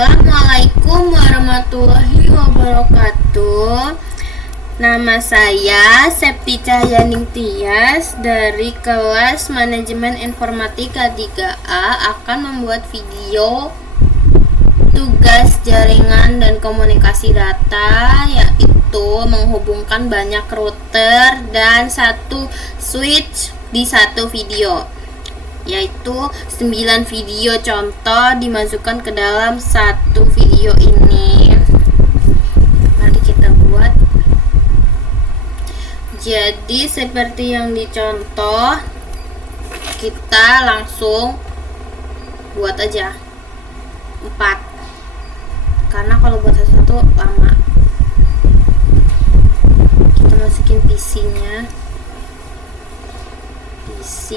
Assalamualaikum warahmatullahi wabarakatuh. Nama saya Septi Cahyaning Tias dari kelas Manajemen Informatika 3A akan membuat video tugas jaringan dan komunikasi data, yaitu menghubungkan banyak router dan satu switch di satu video, yaitu 9 video contoh dimasukkan ke dalam satu video ini. Mari kita buat. Jadi seperti yang dicontoh, kita langsung buat aja 4, karena kalau buat satu lama. Kita masukin PC-nya, PC.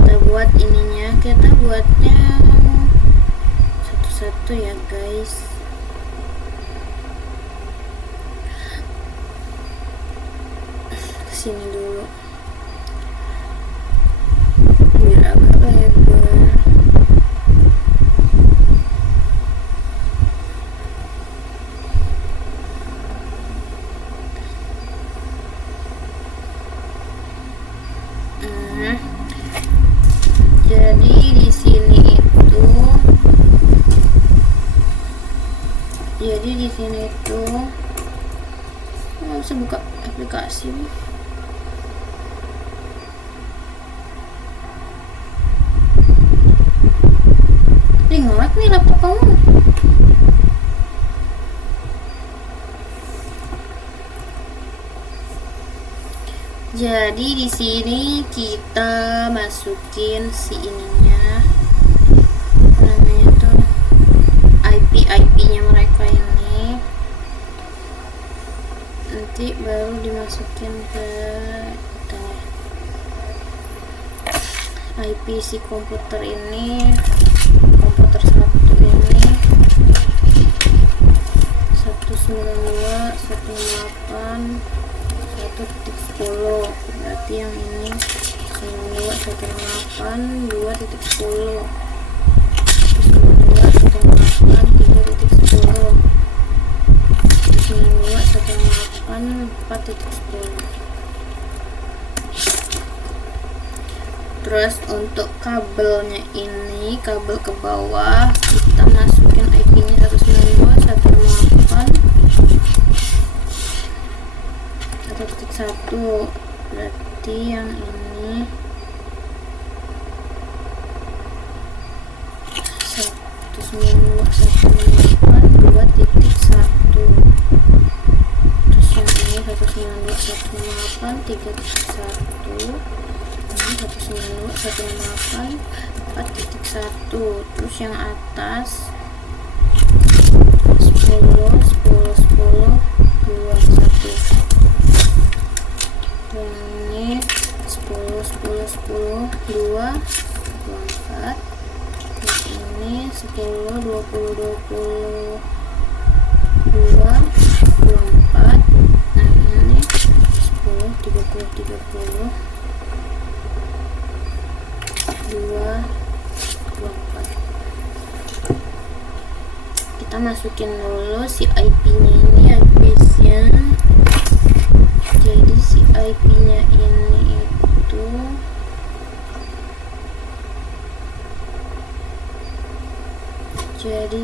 Kita buat ininya, kita buatnya satu-satu ya guys. Kesini dulu biar agak lebar. Jadi di sini itu nggak bisa buka aplikasi. Ini ngelag nih laptop kamu. Jadi di sini kita masukin si ininya, namanya tuh IP-nya mereka ini. Nanti baru dimasukin ke itunya, IP si komputer ini, komputer satu ini 192.168.1.10, berarti yang ini 192.168.2.10, 4.10. Terus untuk kabelnya ini, kabel ke bawah kita masukin IP-nya 192.168.1.1, berarti yang ini 192.168.2.1, terus yang ini 192.168.3.1, ini 192.168.4.1, terus yang atas 10.10.10.21, yang ini 10.10.10.2.24, ini 10.20.20.2.24, nah ini 10.30.30.2.24. Kita masukin dulu si IP-nya ini, habisnya. Jadi si IP-nya ini itu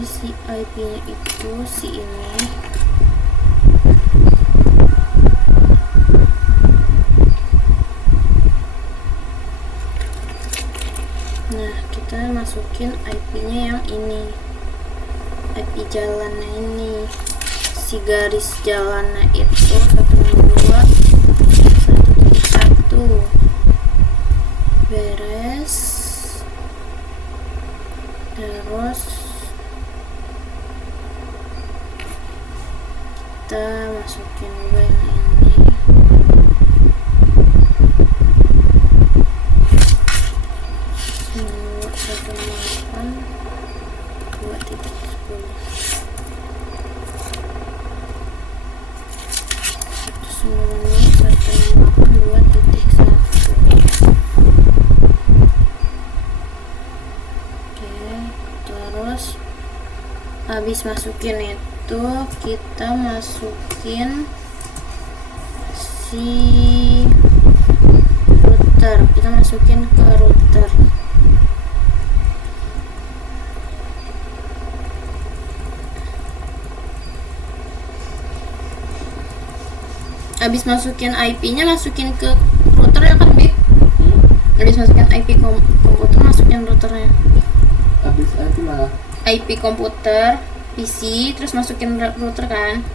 si IP-nya itu si ini. Nah, kita masukin IP-nya yang ini, IP jalannya ini, si garis jalannya itu 162.1.1, beres. Terus kita masukin juga yang ini, nomor 108.2.10. habis masukin itu kita masukin si router, kita masukin ke router. Habis masukin IP-nya masukin ke router ya kan, Bi? Habis masukin IP komputer masukin routernya. Habis IP malah IP komputer PC terus masukin router kan.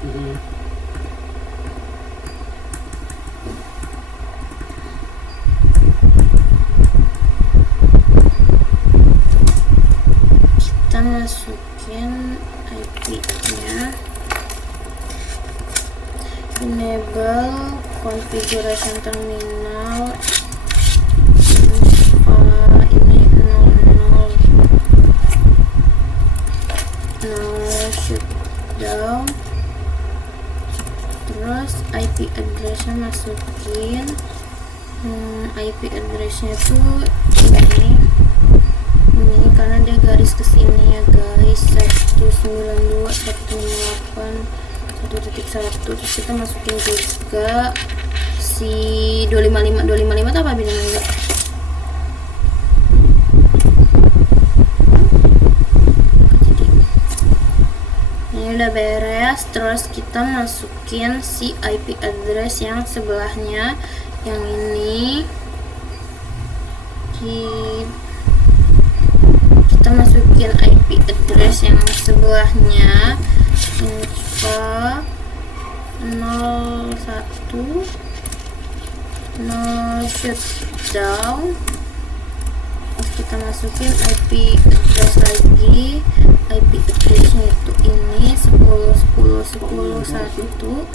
Kita masukin IP-nya, enable configuration terminal, ini 00 shutdown, terus IP addressnya masukin, IP addressnya tuh ini karena dia garis kesini ya guys, 192.168.1.1, terus kita masukin juga si 255 itu apa namanya? Ini udah beres, terus kita masukin si IP address yang sebelahnya, yang ini kita masukin IP address yang sebelahnya, info 01 no shutdown, terus kita masukin IP address lagi, IP addressnya itu ini 10.10.10.1,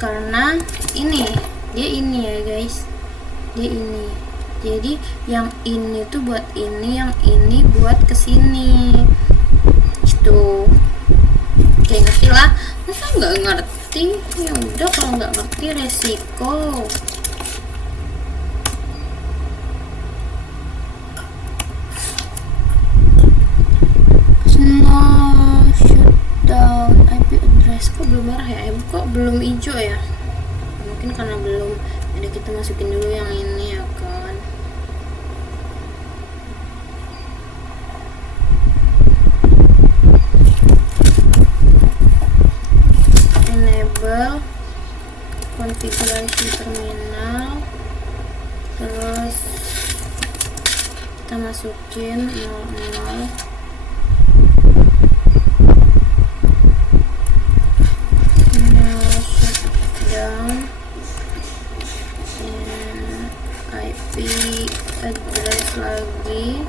karena ini dia ini ya guys, dia ini, jadi yang ini tuh buat ini, yang ini buat kesini gitu. Oke, ngerti lah, masa nggak ngerti? Ya udah, kalau nggak ngerti resiko. No shutdown IP address, kok belum merah ya? Kok belum hijau ya? Mungkin karena belum. Jadi kita masukin dulu yang ini ya kan. Enable konfigurasi terminal, terus kita masukin 00 shutdown, IP address lagi,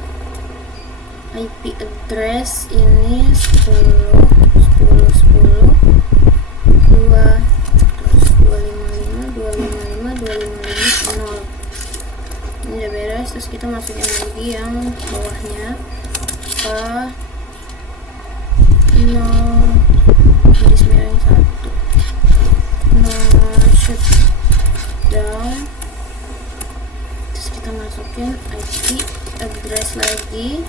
IP address ini 10 terus 255 ini udah beres. Terus kita masukin lagi yang bawahnya ke 0 shutdown, terus kita masukin IP address lagi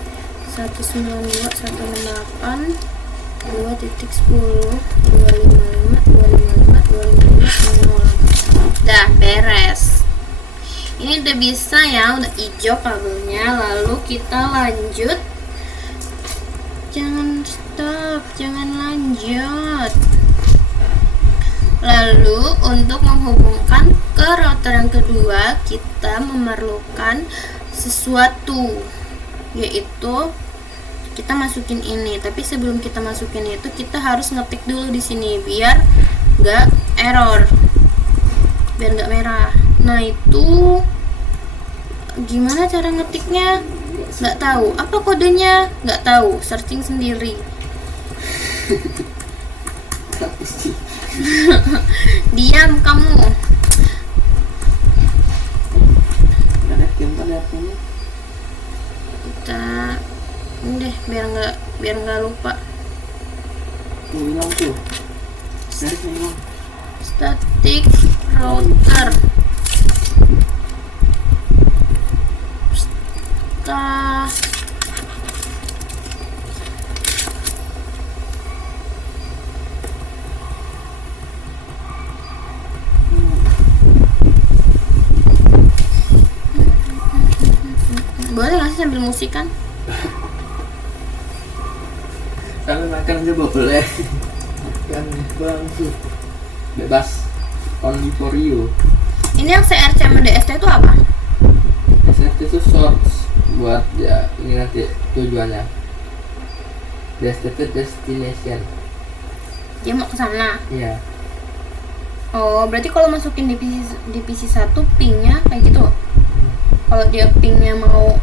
192.168.2.10.255.255.255.0. Udah beres. Ini udah bisa ya, udah hijau kabelnya. Lalu kita lanjut. Jangan stop, jangan lanjut. Lalu untuk menghubungkan ke router yang kedua, kita memerlukan sesuatu, yaitu kita masukin ini. Tapi sebelum kita masukin itu, kita harus ngetik dulu di sini biar nggak error, biar nggak merah. Nah itu gimana cara ngetiknya? Nggak tahu. Apa kodenya? Nggak tahu. Searching sendiri. Diam kamu. Kita ini deh biar nggak lupa. Hilang tuh. Static router. sambil musik kan? Sambil makan aja boleh. Kan bangsu. Bebas. Only for you. Ini yang CRC sama DST itu apa? SFT itu source buat ya ini nanti tujuannya. DST itu destination. Dia mau ke sana. Iya. Oh, berarti kalau masukin divisi 1 pingnya kayak gitu. Kalau dia pingnya mau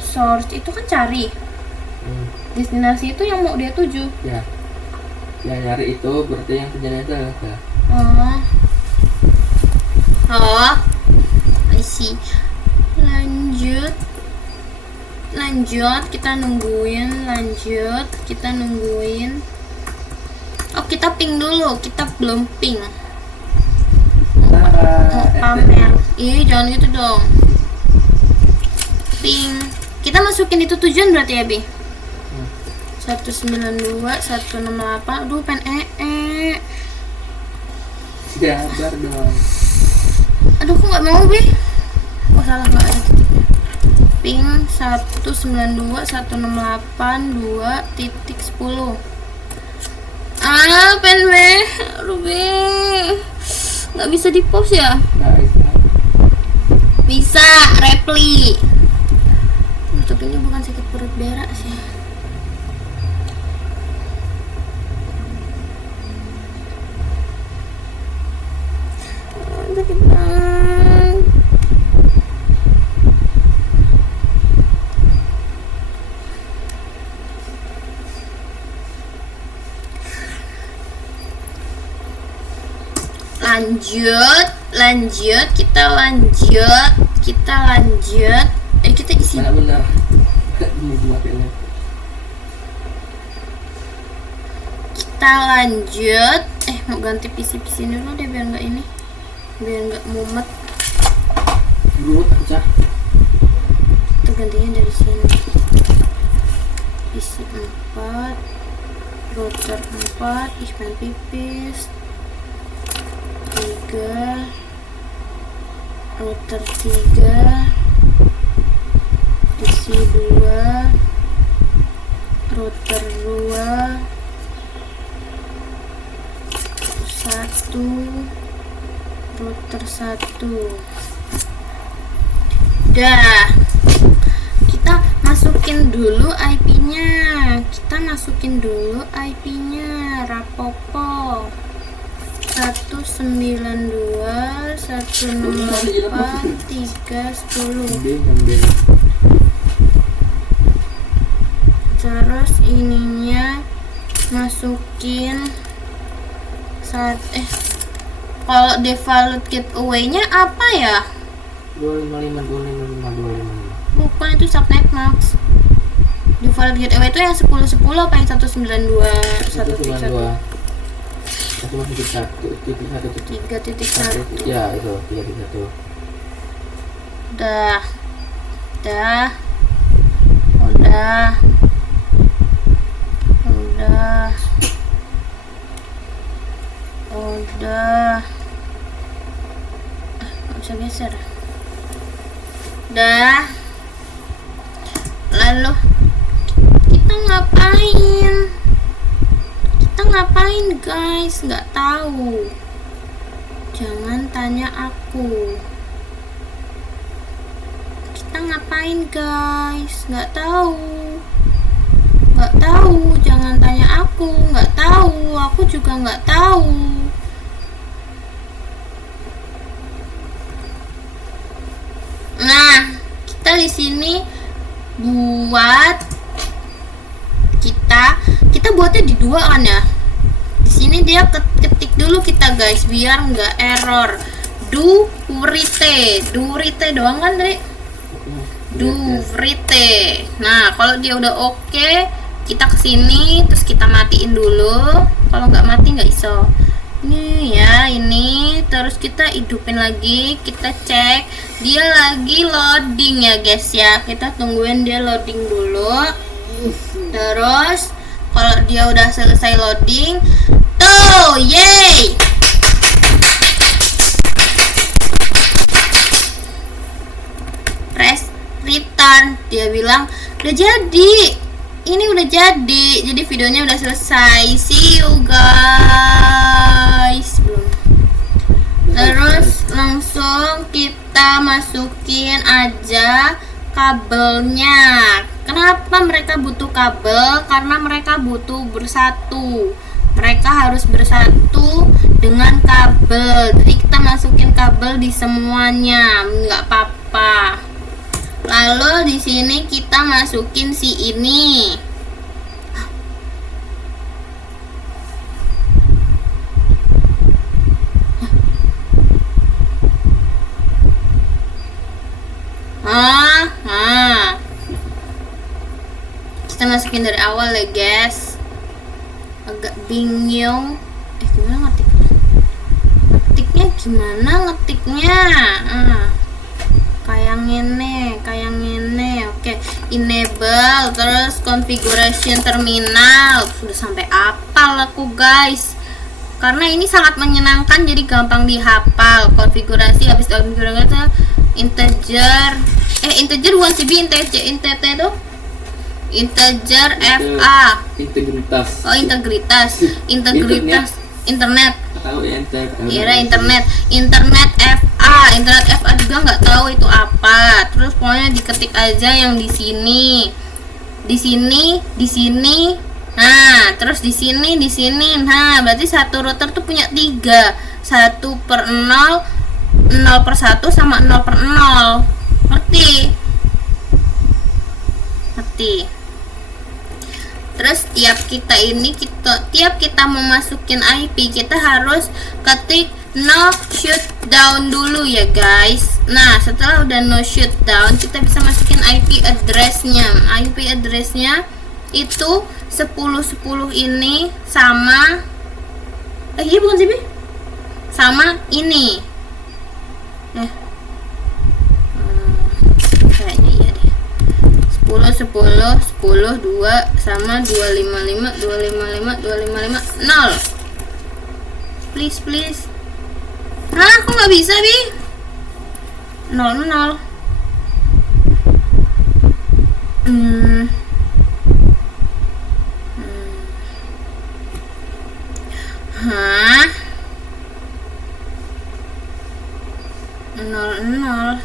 source itu kan cari. Destinasi itu yang mau dia tuju. Ya. Yang nyari itu berarti yang tujuannya itu adalah Oh, I see. Lanjut, kita nungguin. Oh, kita ping dulu, kita belum ping. Pamer. Ih, jangan gitu dong. Ping. Kita masukin itu tujuan berarti ya, Bi? 192, 168. Aduh, pengen Sabar dong. Aduh, kok nggak mau, Bi? Oh, salah, nggak ada titiknya. Ping 192, 168, 2.10. Pen Be. Aduh, Be. Nggak bisa di post ya? Bisa, repli. Tapi ini bukan sakit perut berak sih. Sakit banget. Kita lanjut. Kita isi. Benar. Kita lanjut. Mau ganti PC dulu deh biar nggak mumet. Dulu pecah. Kita gantinya dari sini. PC 4, router 4, ispen pipis 3, router 3, PC 2, router 2, 1, router 1. Dah, kita masukin dulu IP-nya. Rapopo 192 168 310. Terus ininya masukin kalau default gateway-nya apa ya? 255. Bukan, itu subnet max. Default gateway itu yang 1010 apa yang 192 1.1? 3.1. Ya, itu 3.1. Udah. Nggak bisa geser. Udah. Lalu kita ngapain guys? Nggak tahu. Jangan tanya aku. Kita ngapain guys? Nggak tahu. Jangan tanya aku. Nggak tahu. Aku juga nggak tahu. Nah, kita di sini buat kita buatnya di 2 kan ya. Di sini dia ketik dulu kita guys biar nggak error. Durite doang kan tadi. Durite. Nah, kalau dia udah oke, kita kesini terus kita matiin dulu. Kalau nggak mati nggak iso. Ini ya, ini terus kita hidupin lagi, kita cek dia lagi loading ya guys ya. Kita tungguin dia loading dulu. Terus kalau dia udah selesai loading, tuh, yeay. Udah jadi. Ini udah jadi. Jadi videonya udah selesai. See you guys. Belum. Terus langsung kita masukin aja kabelnya. Kenapa mereka butuh kabel? Karena mereka butuh bersatu. Mereka harus bersatu dengan kabel. Jadi kita masukin kabel di semuanya, nggak apa-apa. Lalu di sini kita masukin si ini. Kita masukin dari awal ya guys. Agak bingung. Gimana ngetiknya? Ngetiknya? Kayak gini. Oke, enable, terus configuration terminal. Sudah sampai apal aku guys. Karena ini sangat menyenangkan, jadi gampang dihafal. Konfigurasi, habis konfigurasi integer bukan CB, integer tuh integer FA. Integritas. Oh, integritas internet. Tahu ya internet FA. Internet FA juga nggak tahu itu apa. Terus pokoknya diketik aja yang di sini. Nah, terus di sini. Nah, berarti satu router tuh punya 3. 1/0, 0/1 sama 0/0. Ngerti? Terus tiap kita mau masukin IP, kita harus ketik no shutdown dulu ya guys. Nah, setelah udah no shutdown, kita bisa masukin IP address-nya. IP address-nya itu 1010 ini sama iya bukan sih, sama ini. Kayaknya iya deh. 10 2 sama 255 0. Please. Aku nggak bisa, Bi. 0. Hah? 0.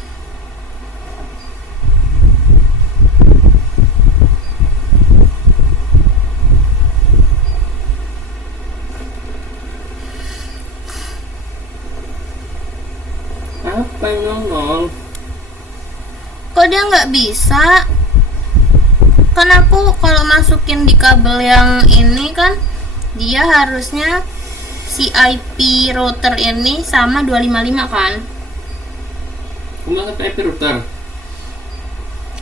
Apa yang 0? Kok dia nggak bisa? Kan aku kalau masukin di kabel yang ini kan dia harusnya si IP router ini sama 255 kan? Kamu ke IP router?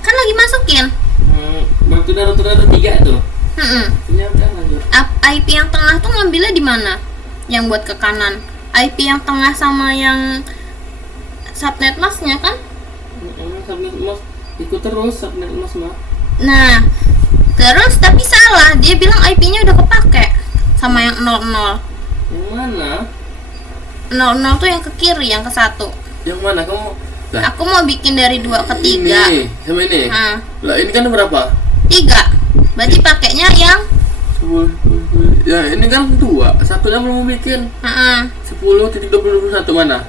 Kan lagi masukin. Waktu router ada 3 tuh. Ya udah lanjut. IP yang tengah tuh ngambilnya di mana? Yang buat ke kanan. IP yang tengah sama yang subnet masnya kan? Subnet mas ikut terus subnet mas mah. Nah, terus tapi salah, dia bilang IP-nya udah kepake sama yang 00. Yang mana? 00 tuh yang ke kiri, yang ke 1. Yang mana kamu? Lah, aku mau bikin dari 2 ke 3. Ini, sama ini. Lah ini kan berapa? 3. Berarti pakainya yang 10. Ya ini kan 2. Satunya belum bikin. 10.2021 mana?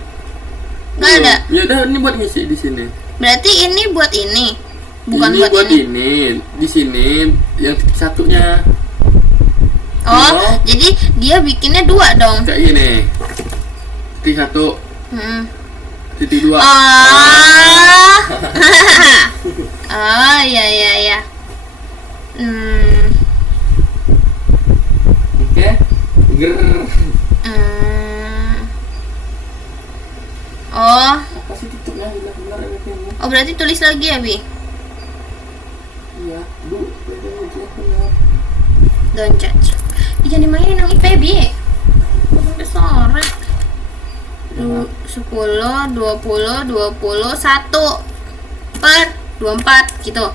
Nggak ada. Ya udah, ini buat ngisi di sini. Berarti ini buat ini. Bukan ini buat ini. Di sini yang titik satunya. Oh, jadi dia bikinnya 2 dong. Kayak gini. Titik 1. Titik 2. Oh, iya. Oke. Oh. Apa sih tutupnya? Benar-benar ini. Oh, berarti tulis lagi ya, Bi? Iya, Bu. Benar. Don't judge. Jangan dimainin yang IP, Bi. Udah sore. 10, 20, 1 per 24 gitu.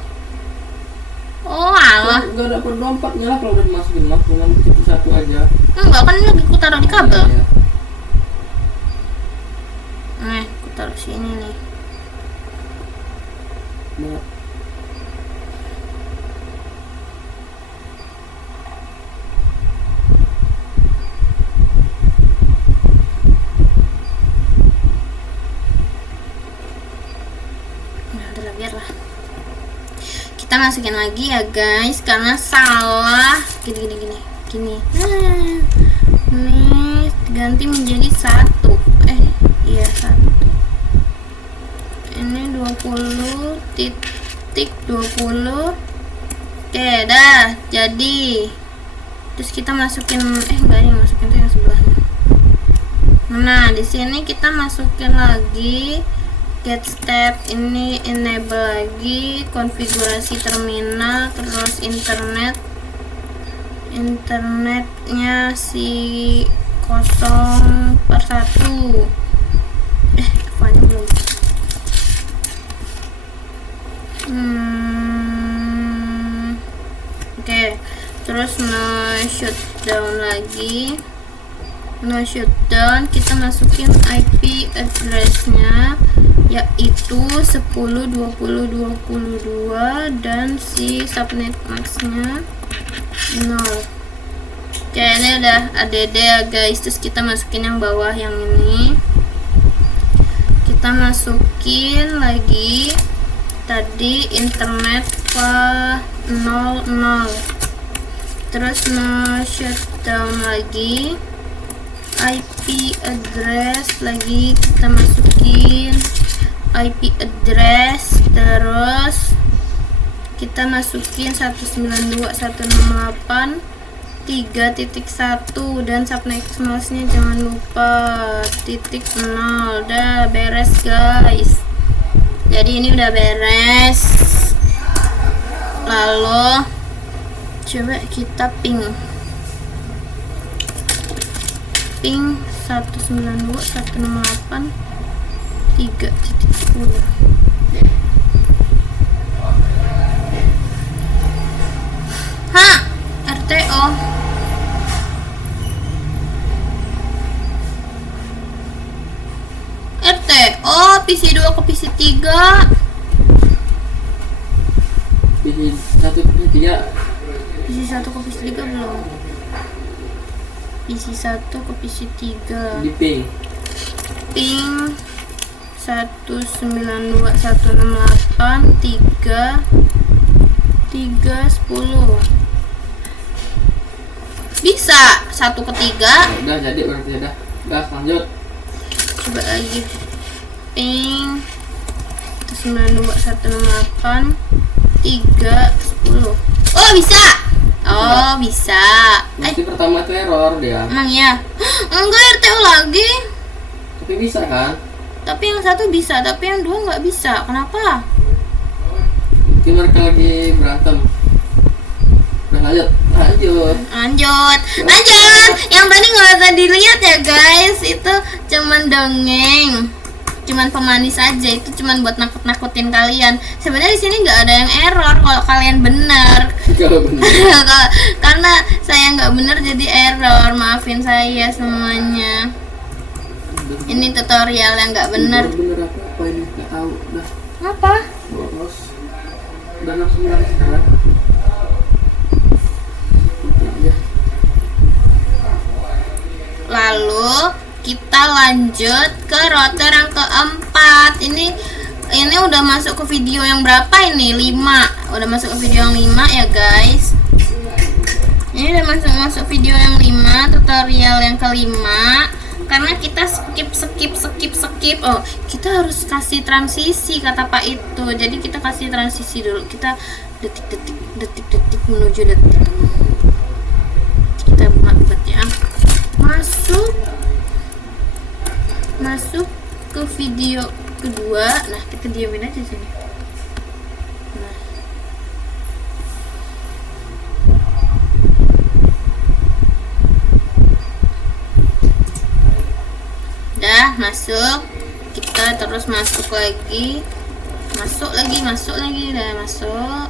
Oh, alah. Enggak dapat 24 nyala kalau udah dimasukin mah, cuma titik 1 aja. Enggak, kan ini lagi ku taruh di kabel. Iya. Aku taruh sini nih. kita masukin lagi ya guys, karena salah gini. Ini ganti menjadi 1. Iya 1. Ini 20.20. Oke, dah jadi. Terus kita masukin masukin tuh yang sebelahnya. Nah, di sini kita masukin lagi get step, ini enable lagi konfigurasi terminal, terus internetnya si 0/1. Apanya belum? Oke, terus shutdown lagi. Shutdown, kita masukin IP address-nya yaitu 10.20.22 dan si subnet max-nya 0. Oke, ini udah ADD ya guys. Terus kita masukin yang bawah yang ini. Kita masukin lagi tadi internet ke 00. Terus shutdown lagi. IP address lagi kita masukin IP address, terus kita masukin 192.168.3.1 dan subnet max-nya jangan lupa .0. Udah beres guys. Jadi ini udah beres. Lalu coba kita ping 192.168.3.10. RTO PC 2 ke PC 3. PC 1 ke PC 3. PC 1 ke PC 3 belum. PC 1 ke PC 3 di ping 192.168.3.10. Bisa 1 ke 3. udah jadi berarti. Udah lanjut. Coba lagi ping 192.168.3.10. Oh bisa. Oh bisa. Nanti pertama itu error dia. Emang ya? Enggak, RTO lagi. Tapi bisa kan? Tapi yang satu bisa, tapi yang dua nggak bisa. Kenapa? Mungkin mereka lagi berantem. Nah, lanjut. Yang tadi nggak usah dilihat ya guys. Itu cuman dongeng, cuman pemanis aja. Itu cuman buat nakut-nakutin kalian. Sebenarnya di sini nggak ada yang error kalau kalian benar. Karena saya nggak benar jadi error. Maafin saya semuanya. Ini tutorial yang nggak benar. Bener apa ini? Nggak tahu. Udah. Apa? Boros. Udah langsung sekarang. Lalu kita lanjut ke router yang keempat. Ini udah masuk ke video yang berapa ini? 5. Udah masuk ke video yang 5 ya guys. Ini udah masuk video yang 5, tutorial yang kelima. Karena kita skip. Oh, kita harus kasih transisi kata Pak itu. Jadi kita kasih transisi dulu. Kita detik menuju detik. Kita buat ya. Masuk ke video kedua. Nah, kita diamin aja sini. Nah. Udah masuk. Kita terus masuk lagi. Masuk lagi. Udah masuk.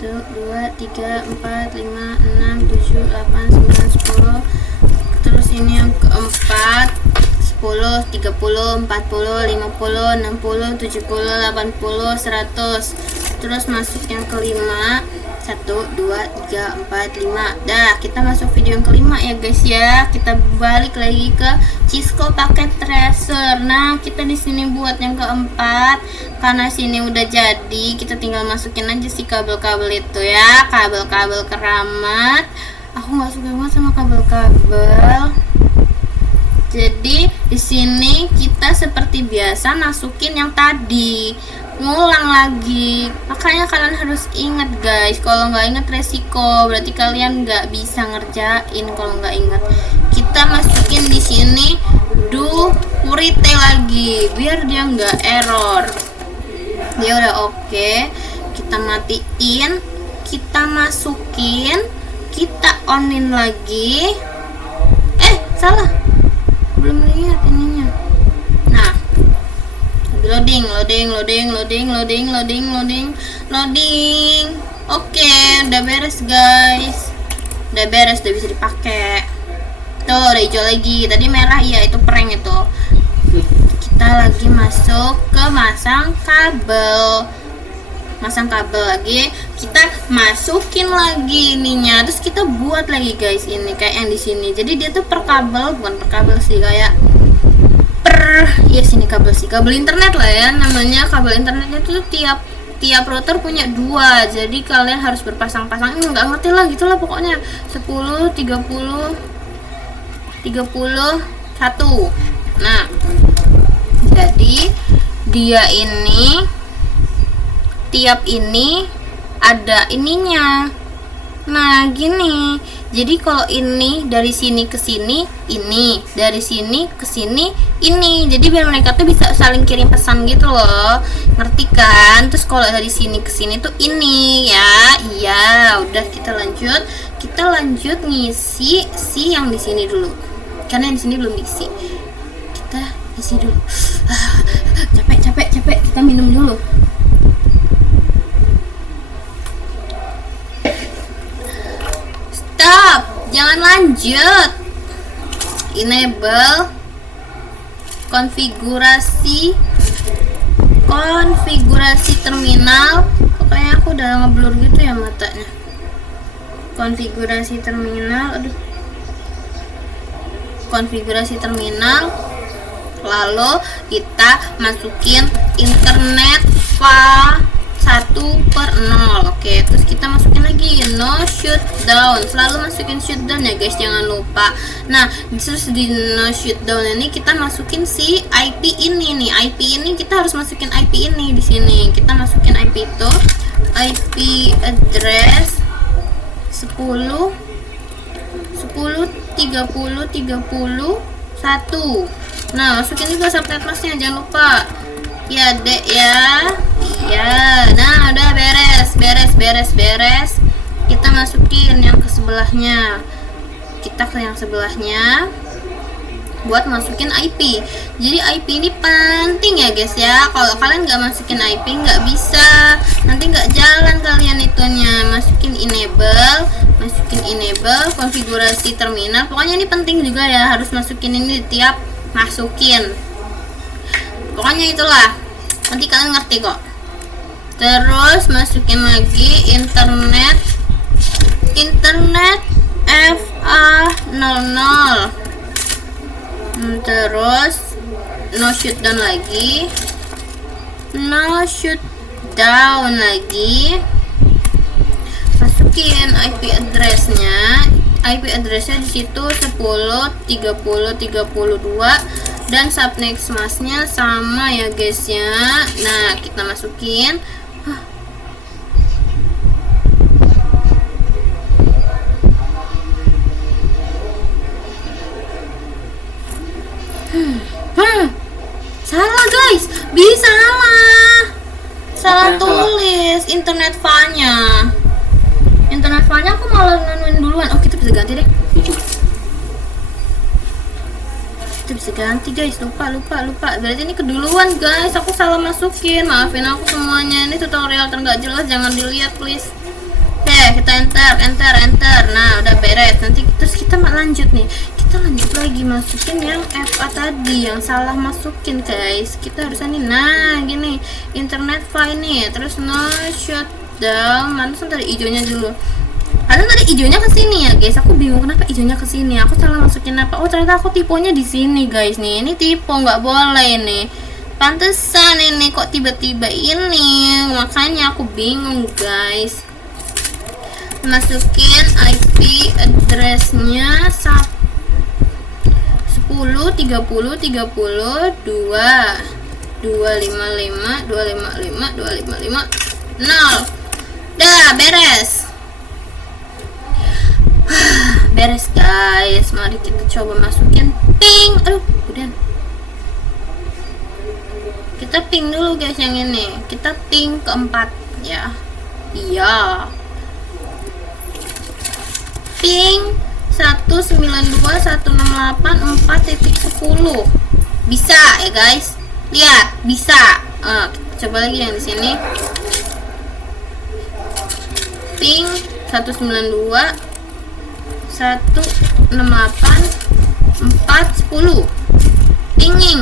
1, 2, 3, 4, 5, 6, 7, 8, 9, 10. Terus ini yang keempat 10, 30, 40, 50, 60, 70, 80, 100. Terus masuk yang kelima 1, 2, 3, 4, 5. Dah, kita masuk video yang kelima ya guys ya. Kita balik lagi ke Cisco paket tracer. Nah, kita di sini buat yang keempat. Karena sini udah jadi, kita tinggal masukin aja si kabel-kabel itu ya, kabel-kabel keramat. Aku nggak suka banget sama kabel-kabel. Jadi di sini kita seperti biasa masukin yang tadi, ngulang lagi. Makanya kalian harus ingat guys, kalau nggak ingat resiko, berarti kalian nggak bisa ngerjain kalau nggak ingat. Kita masukin di sini rite lagi biar dia nggak error. Dia udah oke. Kita matiin, kita masukin, kita onin lagi. Salah, belum lihat ininya. Nah, loading. Oke, udah beres guys. Udah beres, udah bisa dipakai. Tuh, udah hijau lagi. Tadi merah, ya itu prank itu. Kita lagi masuk ke masang kabel lagi. Kita masukin lagi ininya, terus kita buat lagi guys, ini kayak yang di sini. Jadi dia tuh per kabel, bukan per kabel sih, kayak sini kabel sih, kabel internet lah ya namanya. Kabel internetnya tuh tiap router punya 2, jadi kalian harus berpasang-pasang. Nggak ngerti lah gitulah pokoknya. 10, 30, 31. Nah, jadi dia ini tiap ini ada ininya. Nah, gini. Jadi kalau ini dari sini ke sini, ini dari sini ke sini, ini. Jadi biar mereka tuh bisa saling kirim pesan gitu loh. Ngerti kan? Terus kalau dari sini ke sini tuh ini ya. Iya, udah kita lanjut. Kita lanjut ngisi si yang di sini dulu. Karena yang di sini belum diisi. Kita isi dulu. Capek. Kita minum dulu. Jangan lanjut. Enable konfigurasi terminal. Pokoknya aku udah ngeblur gitu ya matanya. Konfigurasi terminal. Konfigurasi terminal. Lalu kita masukin internet fa 1/0. Oke, terus kita masukin lagi no shutdown. Selalu masukin shutdown ya guys, jangan lupa. Nah, terus di no shutdown ini kita masukin si IP ini nih. IP ini kita harus masukin IP ini di sini. Kita masukin IP itu IP address 10 30 Nah, masukin juga subnet masnya, jangan lupa. Ya, Dek ya. Iya. Nah, udah beres. Kita masukin yang ke sebelahnya. Kita ke yang sebelahnya buat masukin IP. Jadi IP ini penting ya guys ya. Kalau kalian nggak masukin IP nggak bisa, nanti nggak jalan kalian itunya. Masukin enable konfigurasi terminal. Pokoknya ini penting juga ya, harus masukin ini tiap masukin. Pokoknya itulah, nanti kalian ngerti kok. Terus masukin lagi internet FA00. Terus no shutdown lagi. Masukin IP addressnya. IP addressnya di situ 10 30 32 dan subnet masnya sama ya guys ya. Nah, kita masukin. Salah guys, bisa salah tulis internet fa-nya. Internet fa-nya aku malah nanuin duluan. Oh, kita bisa ganti deh. Kita bisa ganti guys, lupa. Berarti ini keduluan guys, aku salah masukin. Maafin aku semuanya. Ini tutorial nggak jelas, jangan dilihat please. Oke, kita enter. Nah, udah beres. Nanti terus kita lanjut nih. Kita lanjut lagi masukin yang FA tadi yang salah masukin guys. Kita harus ini. Nah, gini. Internet file nih. Terus no shutdown dong. Mana tadi hijaunya dulu. Karena tadi hijaunya ke sini ya guys. Aku bingung kenapa hijaunya ke sini. Aku salah masukin apa? Oh ternyata aku tiponya di sini guys nih. Ini tipe nggak boleh nih. Pantesan ini kok tiba-tiba ini. Makanya aku bingung guys. Masukin IP addressnya 10 30 30 2 255 255 255 0. Dah beres. Beres guys. Mari kita coba masukin ping. Aduh udah. Kita ping dulu guys yang ini. Kita ping keempat ya. Iya. Ping 192.168.4.10. Bisa ya guys. Lihat, bisa. Kita coba lagi yang di sini. Ping 192.168.4.10. Pinging.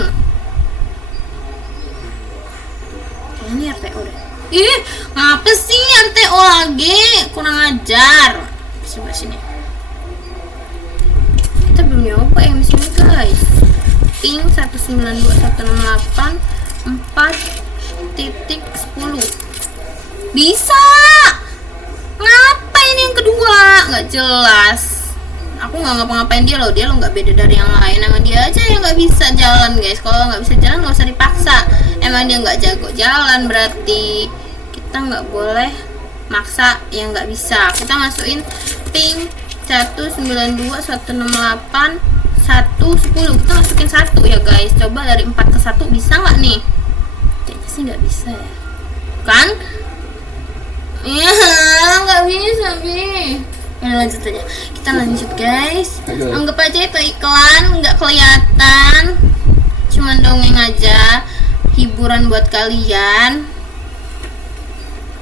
Ini RTO deh. Ih, ngapa sih RTO lagi? Kurang ajar. Coba sini. Kita belum nyoba yang di sini guys. Ping 192.168.4.10. Bisa. Ngapa ini yang kedua? Nggak jelas. Aku nggak ngapa-ngapain dia loh nggak beda dari yang lain. Emang dia aja yang nggak bisa jalan guys. Kalau nggak bisa jalan nggak usah dipaksa. Emang dia nggak jago jalan berarti. Kita nggak boleh maksa yang nggak bisa. Kita masukin ping 192.168.1.10. Kita masukin 1 ya guys. Coba dari 4 ke 1 bisa nggak nih? Kayaknya sih nggak bisa ya. Kan? Iya, nggak bisa Bi. Ya lanjut aja. Kita lanjut guys. Anggap aja itu iklan, nggak kelihatan. Cuman dongeng aja. Hiburan buat kalian.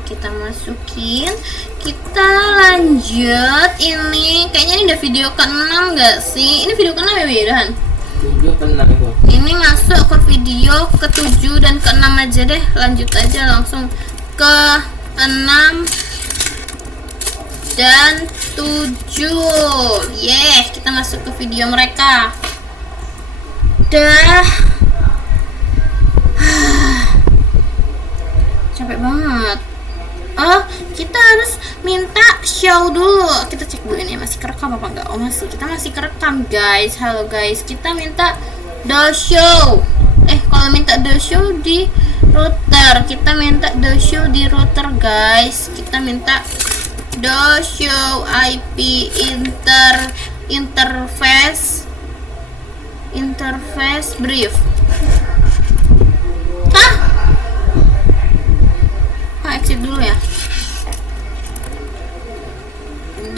Kita masukin, kita lanjut. Ini kayaknya ini udah video ke-6 gak sih? Ini video ke-6 ya Bidan? Video ke-6 itu. Ini masuk ke video ke-7 dan ke-6 aja deh. Lanjut aja langsung ke 6 dan 7. Kita masuk ke video mereka. Dah. Capek banget. Kita harus minta show dulu. Kita cek dulu ini masih kerekam apa enggak. Masih. Kita masih kerekam guys. Halo guys. Kita minta the show. Kalau minta the show di router, kita minta the show di router guys. Kita minta the show IP interface brief. Exit dulu ya.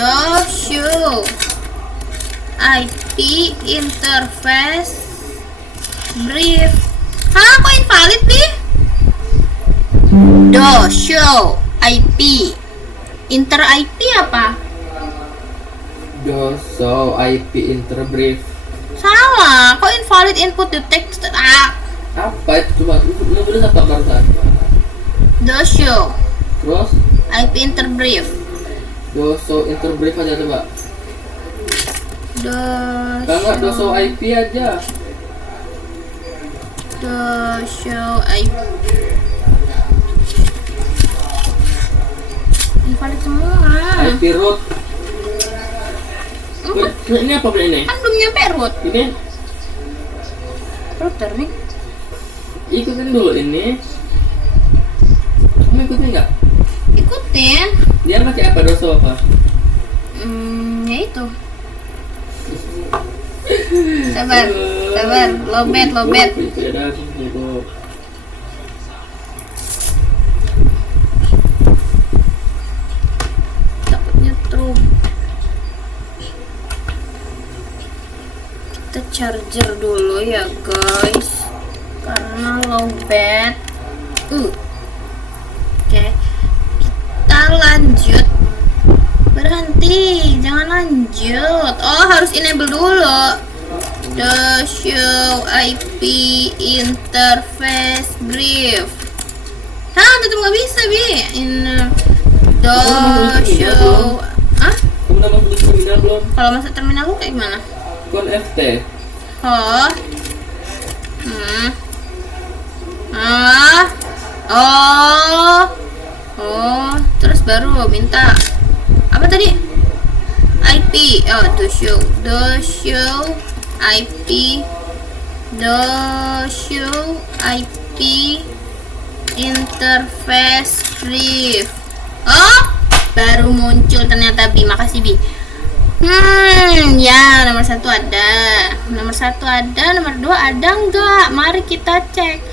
The show IP interface brief. Kok invalid nih? The show IP inter IP apa? The show IP inter brief. Salah. Kok invalid input the text? Apa itu? Coba lu boleh apa barusan? The show Terus IP inter brief. The show inter brief aja coba. The show IP aja. The show IP invalid semua. IP root. Ini apa ini? Kan belum nyampe root. Ini router nih. Ikutin dulu ini. Kamu ikutin nggak? Ikutin. Dia pakai apa? Doso apa? Ya itu. Sabar. Lobet. Takutnya true. Kita charger dulu ya guys. Karena lobet. Oke. Kita lanjut. Berhenti, jangan lanjut. Harus enable dulu. The show IP interface brief. Tetap nggak bisa Bi. show. Ah? Kamu udah masuk terminal belum? Kalau masuk terminal lu kayak gimana? Kon FT. Oh. Oh, terus baru minta apa tadi? IP. Oh, the show IP, IP interface brief. Oh, baru muncul ternyata Bi. Makasih Bi. Ya, nomor 1 ada. Nomor 1 ada, nomor 2 ada enggak? Mari kita cek.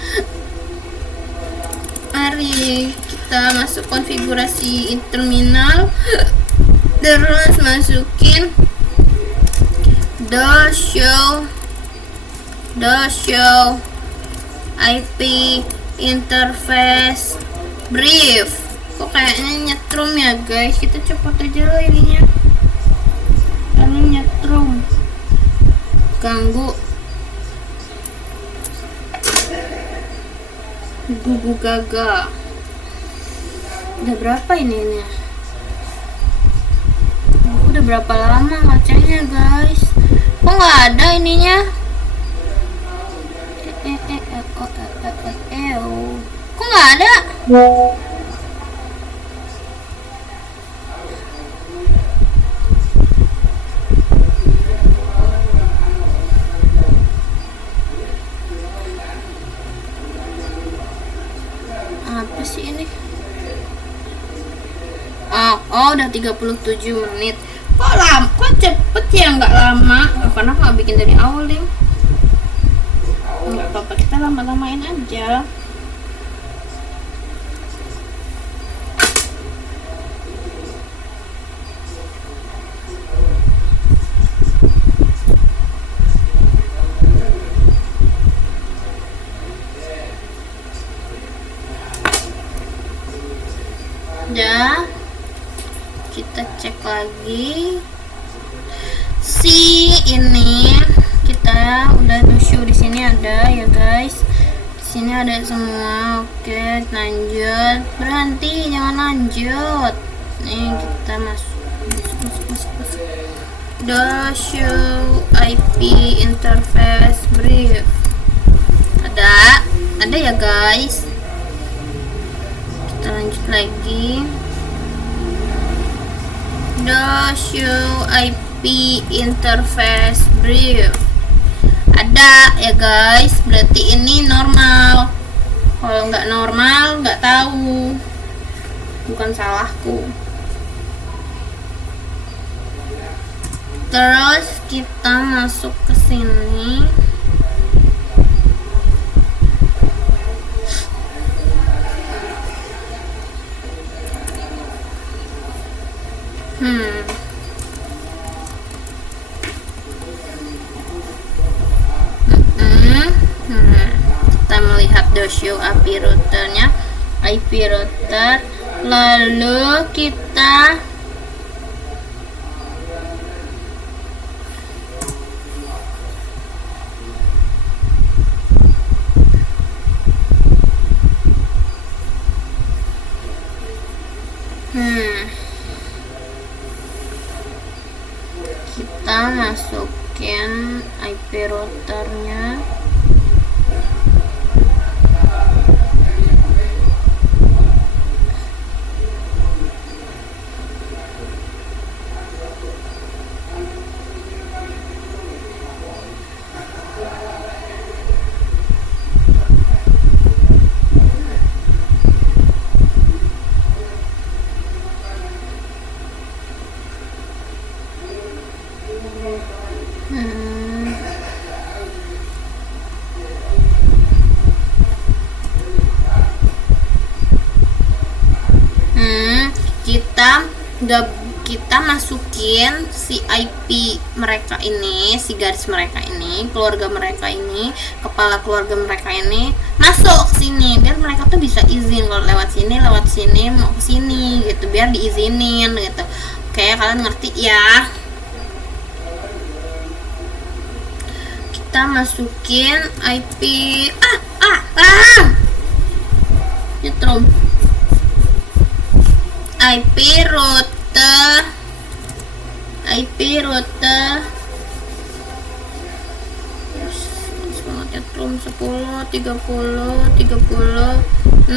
Mari kita masuk konfigurasi terminal. Terus masukin the show IP interface brief. Kok kayaknya nyetrum ya guys? Kita cepet aja loh ininya. Karena nyetrum, ganggu, gugu gaga. Udah berapa ini? Udah berapa lama ngeceknya guys? Kok nggak ada ininya? Kok nggak ada? Apa sih ini? Oh, udah 37 menit. Kok lama? Kok cepet ya? Nggak lama. Karena nggak bikin dari awal deh. Nggak apa-apa, kita lama-lamain aja. Udah, kita cek lagi si ini. Kita udah show di sini ada ya guys. Di sini ada semua. Oke, lanjut. Berhenti, jangan lanjut. Nih kita masuk. The show IP interface brief. Ada ya guys. Kita lanjut lagi. The show IP interface brief. Ada ya guys, berarti ini normal. Kalau nggak normal nggak tahu, bukan salahku. Terus kita masuk ke sini. Kita melihat the show IP routernya, IP router. Lalu kita kita masukin IP routernya. Kita masukin si IP mereka ini, si garis mereka ini, keluarga mereka ini, kepala keluarga mereka ini masuk ke sini biar mereka tuh bisa izin kalau lewat sini mau ke sini gitu, biar diizinin gitu. Oke, kalian ngerti ya? Kita masukin IP nyetrum IP router semangat room 10 30 0.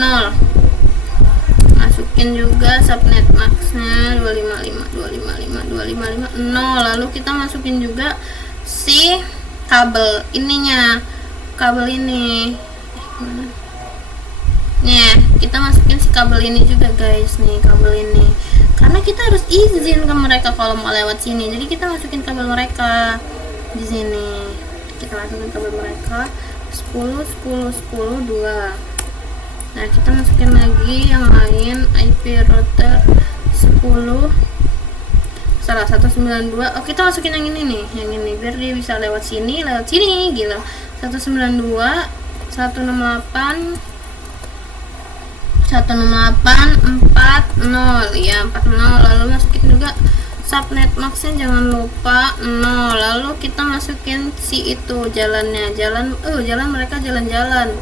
Masukin juga subnet maxnya 255 0. Lalu kita masukin juga si kabel ininya, kabel ini kita masukin si kabel ini juga guys, nih kabel ini, karena kita harus izin ke mereka kalau mau lewat sini. Jadi kita masukin kabel mereka di sini, kita masukin kabel mereka 10 2. Nah kita masukin lagi yang lain, IP router 192. Oh kita masukin yang ini nih, yang ini biar dia bisa lewat sini gila. 192 168 40 ya, 40. Lalu masukin juga subnet maxnya jangan lupa 0. Lalu kita masukin si itu jalan mereka jalan-jalan.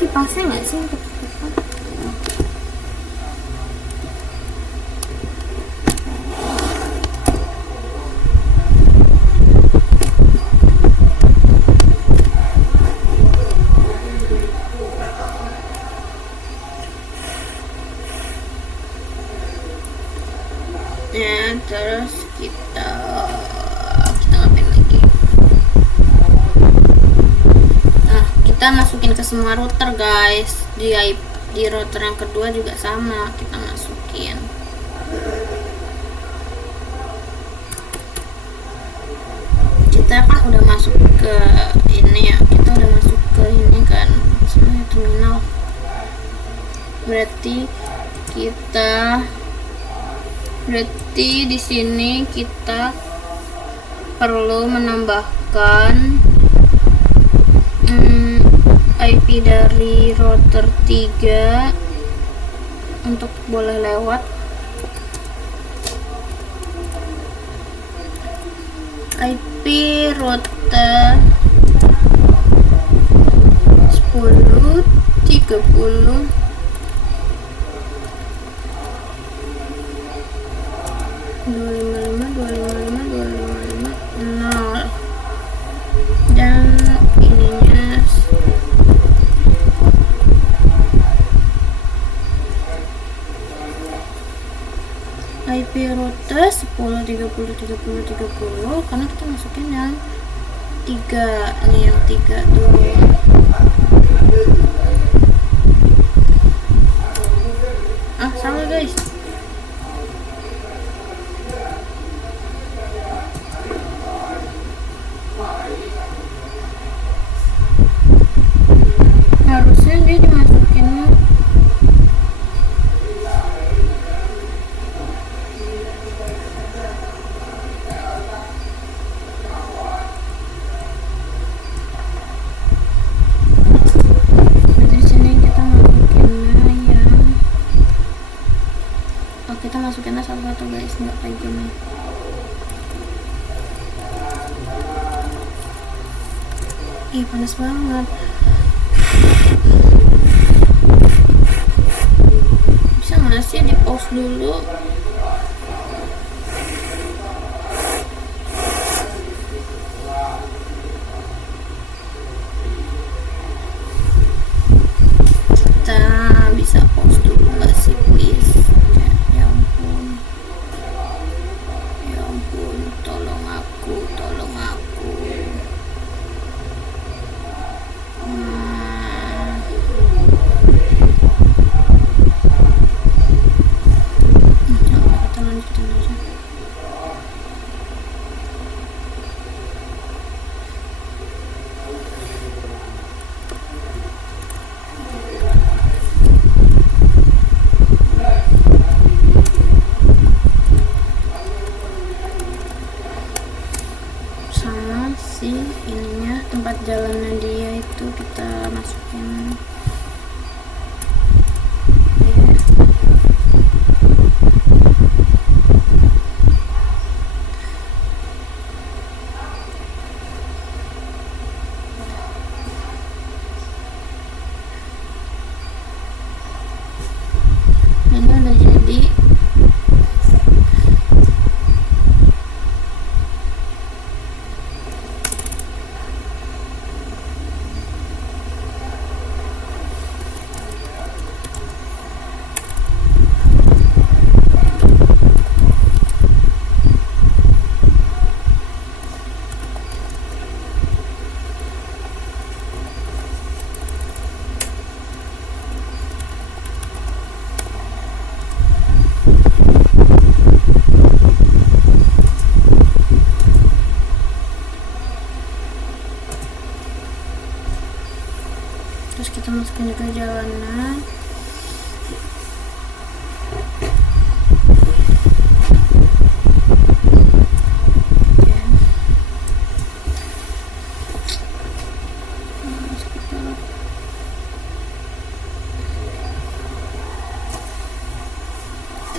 Kipasnya nggak sih untuk kipas? Ya terus kita ngapain lagi? Kita masukin ke semua router guys, di router yang kedua juga sama, kita masukin. Kita kan udah masuk ke ini ya, kita udah masuk ke ini kan, maksudnya terminal. Berarti di sini kita perlu menambahkan IP dari router 3 untuk boleh lewat. IP router 10 30 255 0. Dan ininya IP router 10 30 karena kita masukin yang 3 nih, yang 3 tuh. Salah guys. Harusnya dia dimasukinnya masukinnya satu-satu guys, nggak kayak gini. Ih panas banget. Bisa nggak sih di pause dulu? Kita bisa pause dulu nggak sih please? Tolong aku. sana.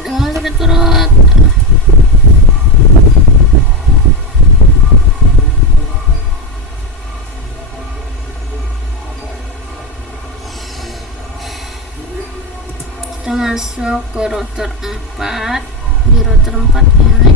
Dengan sakit perut. Kita masuk ke router 4. Di router 4 ini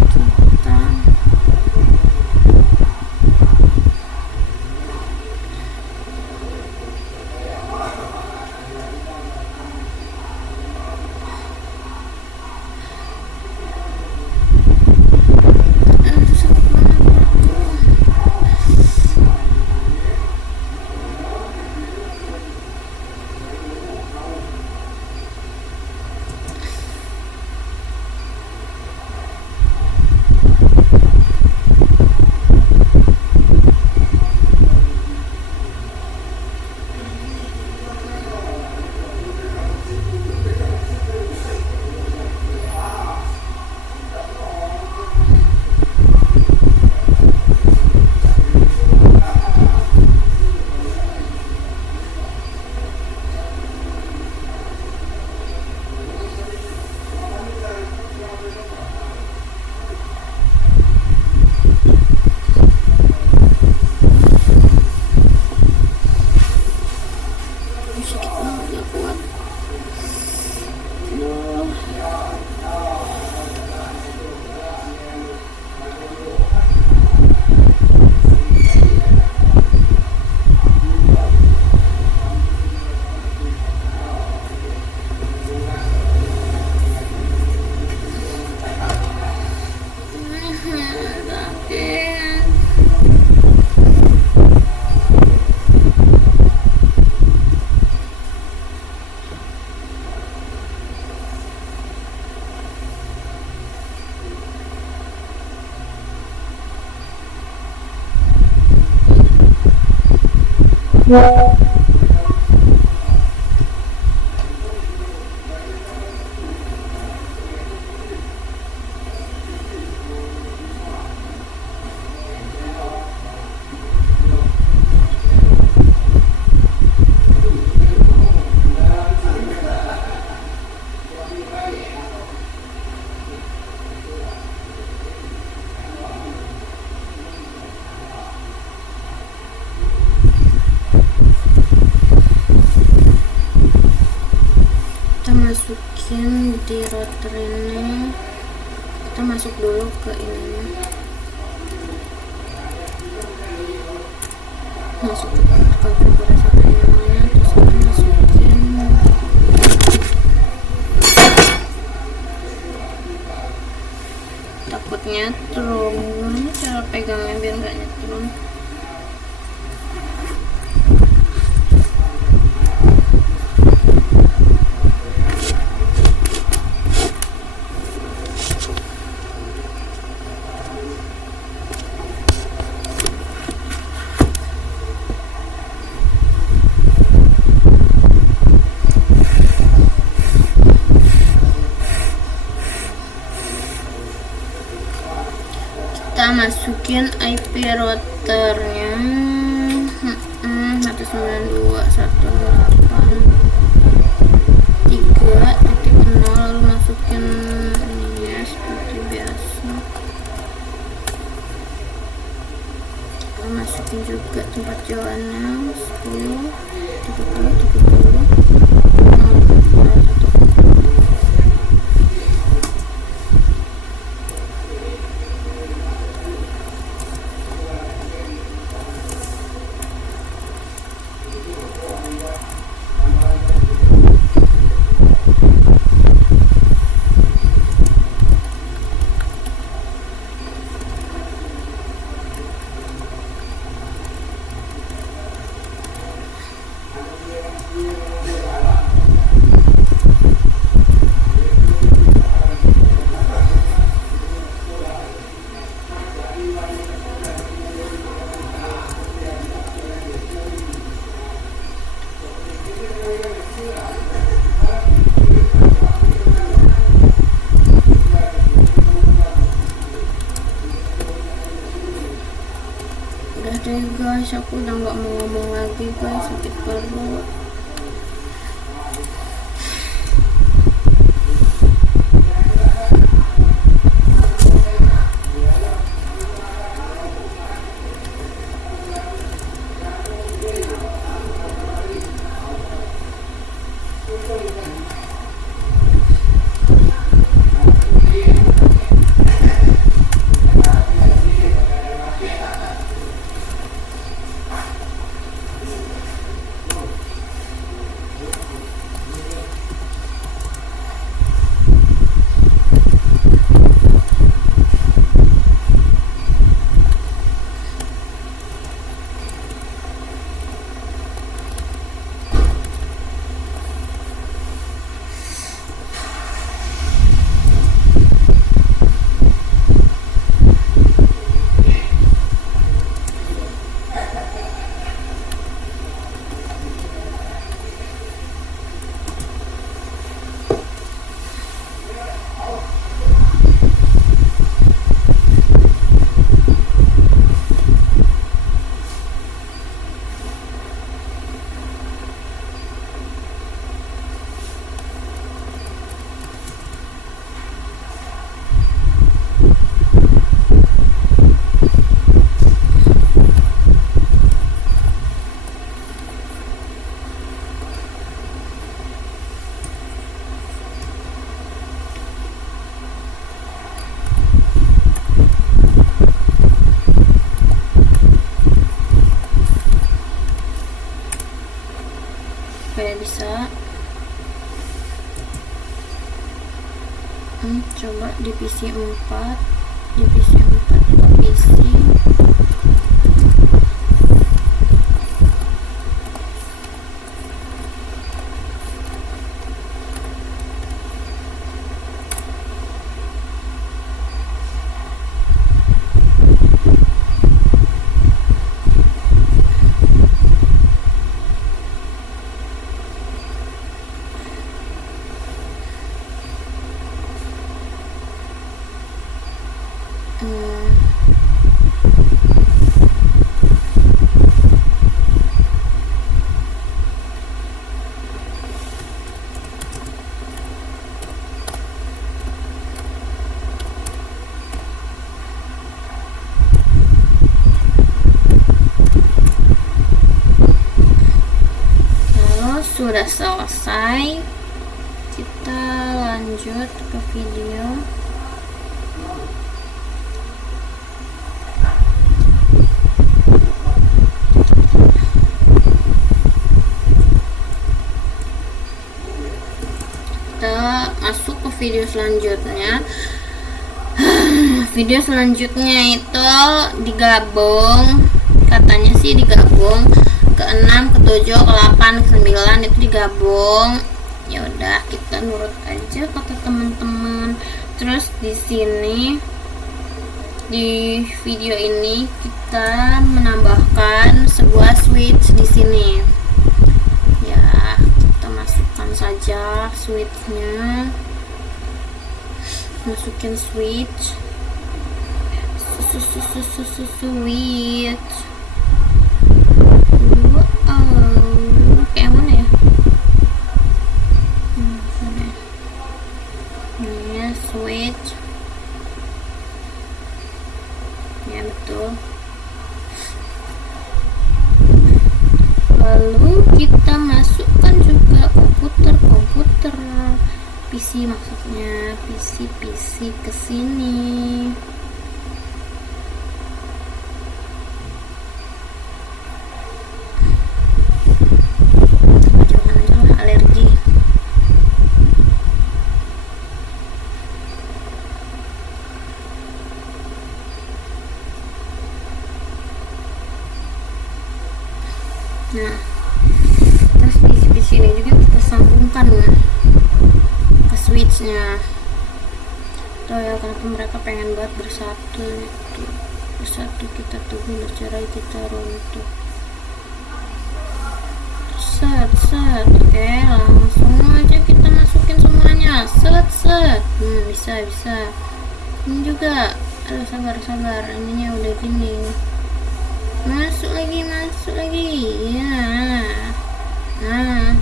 kita masukin di router ini. Kita masuk dulu ke ini, masuk ke konfigurasi penyamanya, terus kita masukin takutnya nyetrum. Gimana cara pegangnya biar nggak nyetrum? Kita masukin IP routernya 192.168.3.0, lalu masukin ininya seperti biasa. Kita masukin juga tempat jalannya 10, 30, 30. guys, aku udah nggak mau ngomong lagi guys, sakit perut. Supaya bisa coba divisi 4 ke PC. Sudah selesai, kita lanjut ke video. Kita masuk ke video selanjutnya. Video selanjutnya itu digabung, katanya sih digabung ke-6, ke-7, ke-8, ke-9 itu digabung. Ya udah, kita nurut aja kata teman-teman. Terus di sini di video ini kita menambahkan sebuah switch di sini. Ya, kita masukkan saja switchnya. Masukin switch. Switch. Kayak mana ya? Ini ya, switch. Ya betul. Lalu kita masukkan juga komputer PC, maksudnya PC ke sini. Nah, terus PC ini juga kita sambungkan ke switchnya. Tuh ya, kenapa mereka pengen buat bersatu itu. Bersatu, kita tunggu bercerai, kita runtuh. Set. Oke, langsung aja kita masukin semuanya. Set. Bisa. Ini juga. Aduh, sabar. Ininya udah gini. masuk lagi ya. Nah,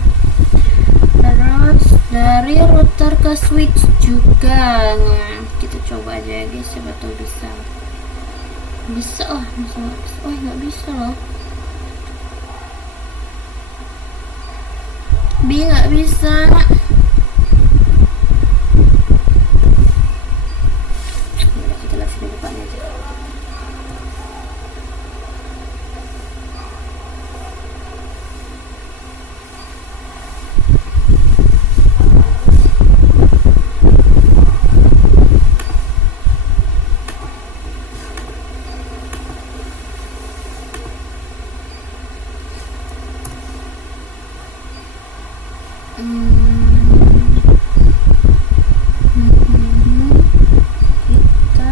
terus dari router ke switch juga. Nah, kita coba aja guys, siapa tahu bisa lah, masa nggak bisa? Oh, nggak bisa loh, nggak bisa. Udah, kita lihat di depannya aja. Kita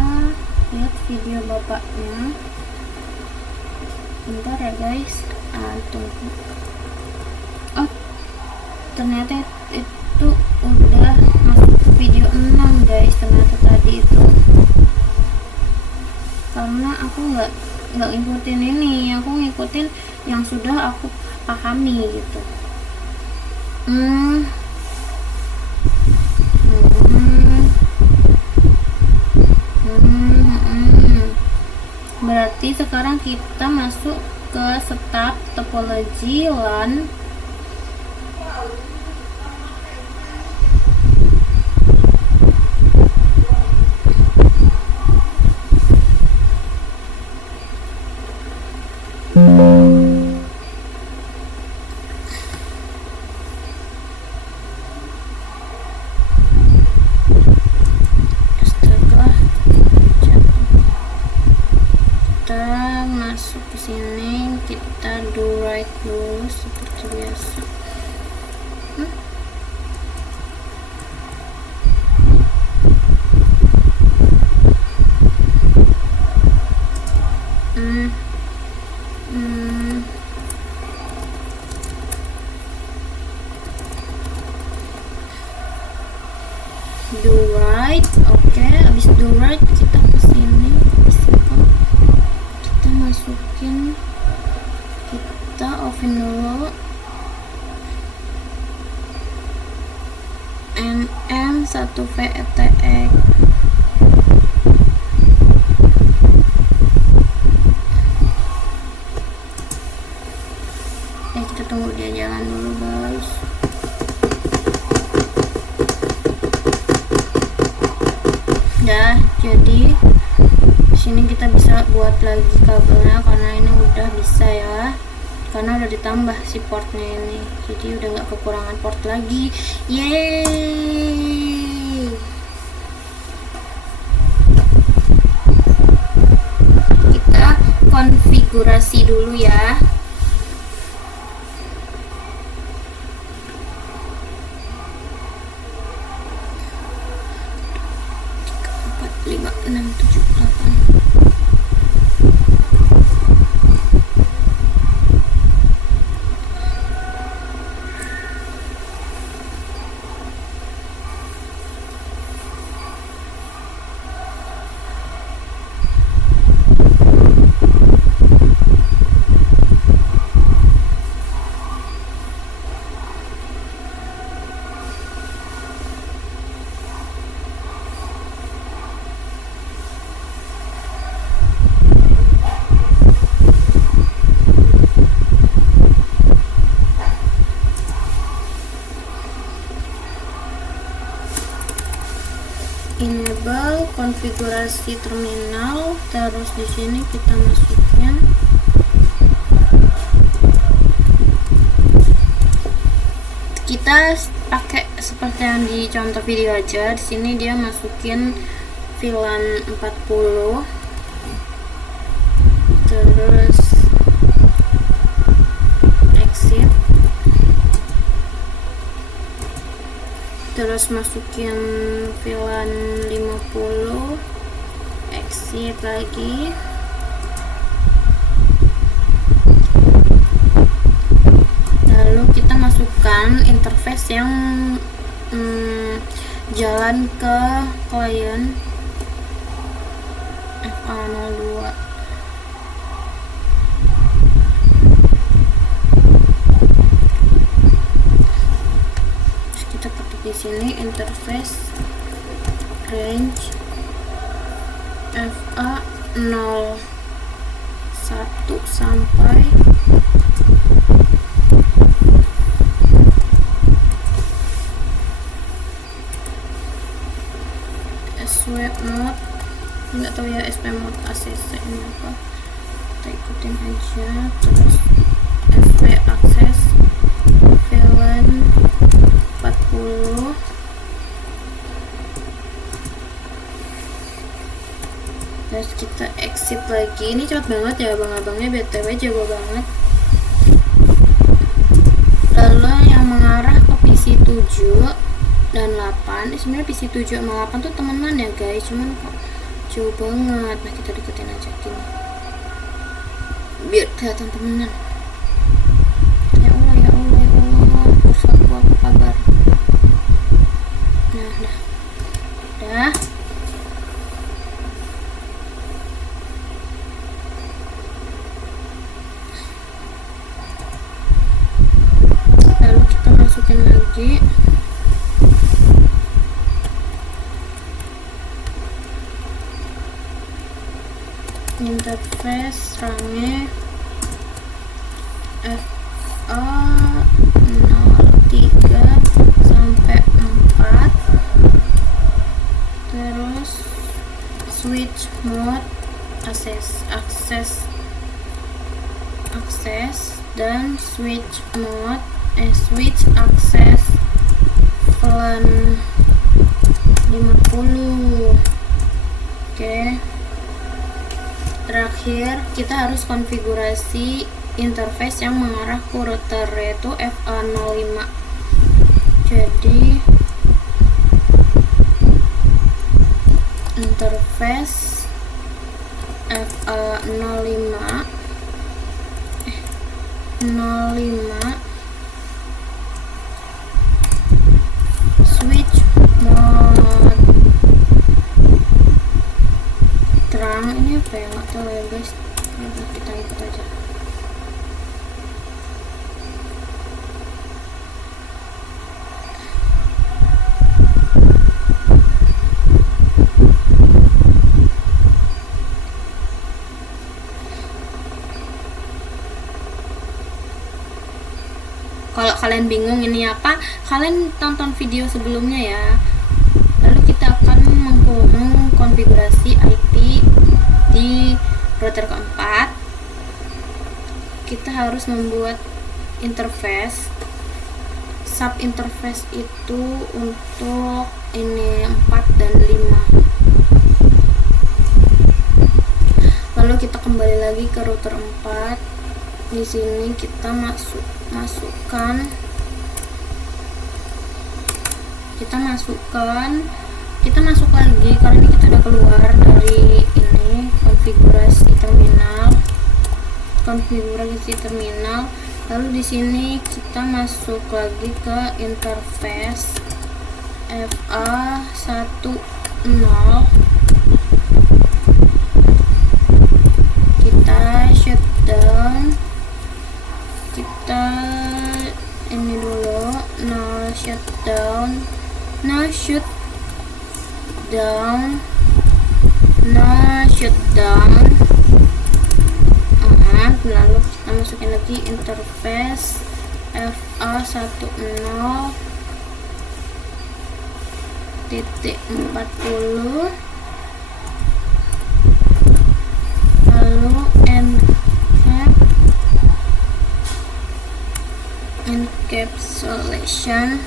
lihat video bapaknya. Bentar ya guys. Tunggu. Oh, ternyata itu udah masuk video 6 guys. Ternyata tadi itu karena aku nggak ngikutin ini, aku ngikutin yang sudah aku pahami gitu. Berarti sekarang kita masuk ke start topology LAN. Masuk ke sini, kita do right dulu seperti biasa. Do right, oke. Abis do right kita ke sini. Kita masukin, kita open dulu NM1VTX. Kita tunggu dia jalan dulu guys. Udah, jadi sini kita bisa buat lagi kabelnya karena ini udah bisa ya, karena udah ditambah si portnya ini, jadi udah nggak kekurangan port lagi. Yeay, kita konfigurasi dulu ya. 5, 6, 7, 8. Enable konfigurasi terminal, terus di sini kita masukin kita pakai seperti yang di contoh video aja. Di sini dia masukin VLAN 40, terus exit, terus masukin VLAN 50, exit lagi, lalu kita masukkan interface yang jalan ke klien FA02. ketik di sini interface range FA01 sampai swap mode, nggak tahu ya SP mode ACC ini apa, kita ikutin aja. Terus SP akses VLAN 40, terus kita exit lagi. Ini cepet banget ya abang-abangnya, BTW jago banget. Lalu yang mengarah ke PC 7 dan 8, sebenarnya PC 7 sama 8 tuh temenan ya guys, cuman kok jauh banget. Nah kita deketin aja gini biar kelihatan temenan. Ya Allah ya Allah ya Allah, bersatu apa kabar. Nah dah lalu kita masukin lagi interface range FA03 sampai 4, terus switch mode akses dan switch mode switch akses VLAN 50. Oke. Terakhir kita harus konfigurasi interface yang mengarah ke router, yaitu FA05. Jadi interface FA05 switch mode terang. Ini apa ya, nggak tahu ya guys, kita ikut aja. Kalau kalian bingung ini apa, kalian tonton video sebelumnya ya. Lalu kita akan mengkonfigurasi IP di router keempat. Kita harus membuat interface. Sub interface itu untuk ini 4 dan 5. Lalu kita kembali lagi ke router 4. Di sini kita masukkan kita masuk lagi karena ini kita udah keluar dari ini konfigurasi terminal. Lalu di sini kita masuk lagi ke interface FA10. Kita shutdown, kita ini dulu no shutdown. Lalu kita masukin lagi interface FA10.40, lalu encapsulation.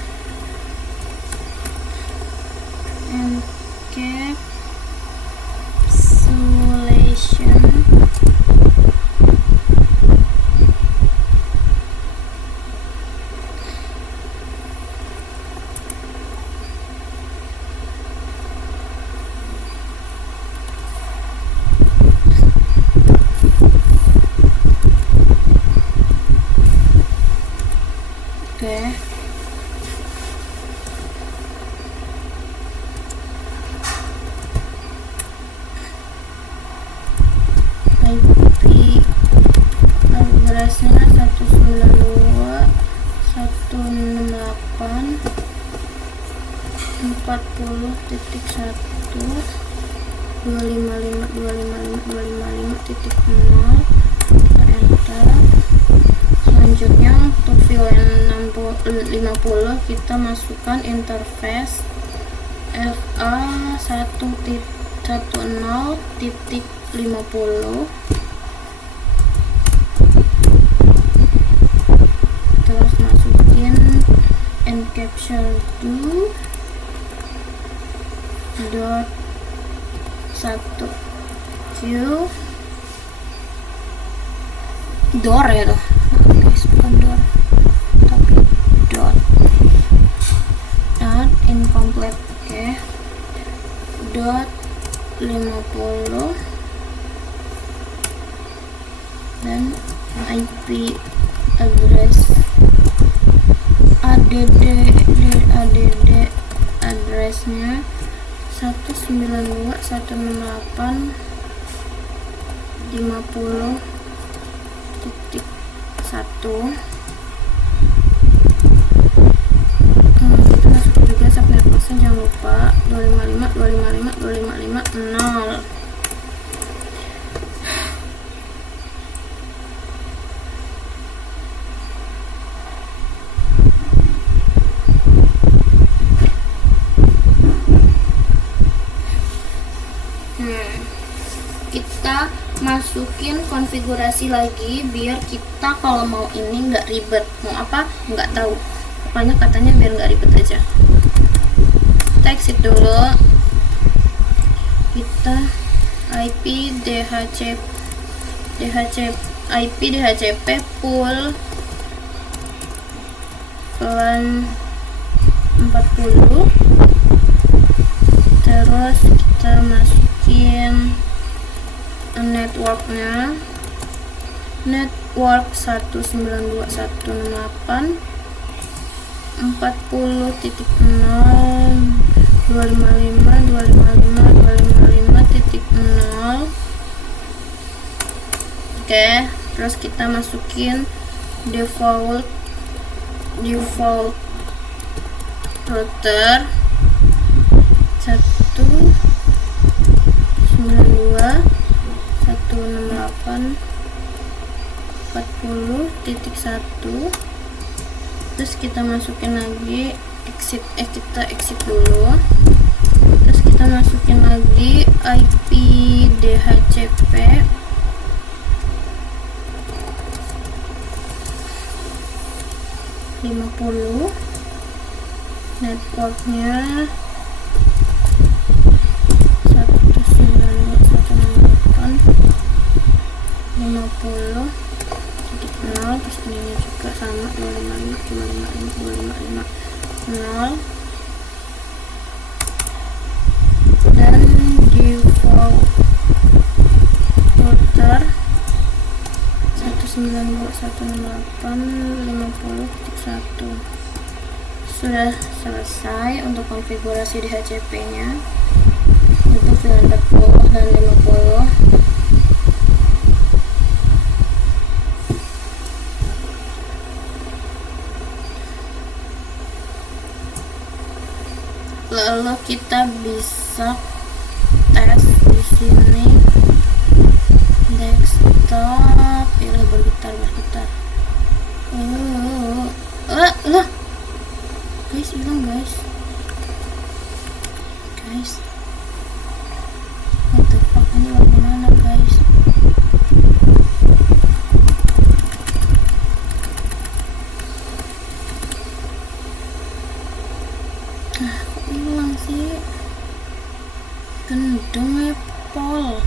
Oke. 255.255.255.255.0, kita enter. Selanjutnya untuk VLAN 50 kita masukkan interface FA1.10.50, terus masukin encapture to dot 1 q door ya tuh guys, bukan door tapi dot and incomplete. Oke. Dot 50 dan IP address add addressnya 192.168.50.1. Kita masuk juga subnetworknya, jangan lupa 255.255.255.0. Kita masukin konfigurasi lagi biar kita kalau mau ini nggak ribet, mau apa nggak tahu, pokoknya katanya biar nggak ribet aja. Kita exit dulu, kita IP DHCP pool pelan 40, terus kita masukin networknya, network 192.168.40.0 255.255.255.0. Oke, terus kita masukin default router 192.168.40.1. terus kita masukin lagi kita exit dulu, terus kita masukin lagi IP DHCP 50, networknya 192.168.50.0, terus ini juga sama 255.255.255.0, dan default router 192.168.50.1. Sudah selesai untuk konfigurasi DHCP nya untuk VLAN 40 dan 50. Lalu kita bisa tes di sini desktop, ya bergetar. Lah guys, hilang guys, what the fuck, ini bagaimana guys? Kok hilang sih? Gendong Apple.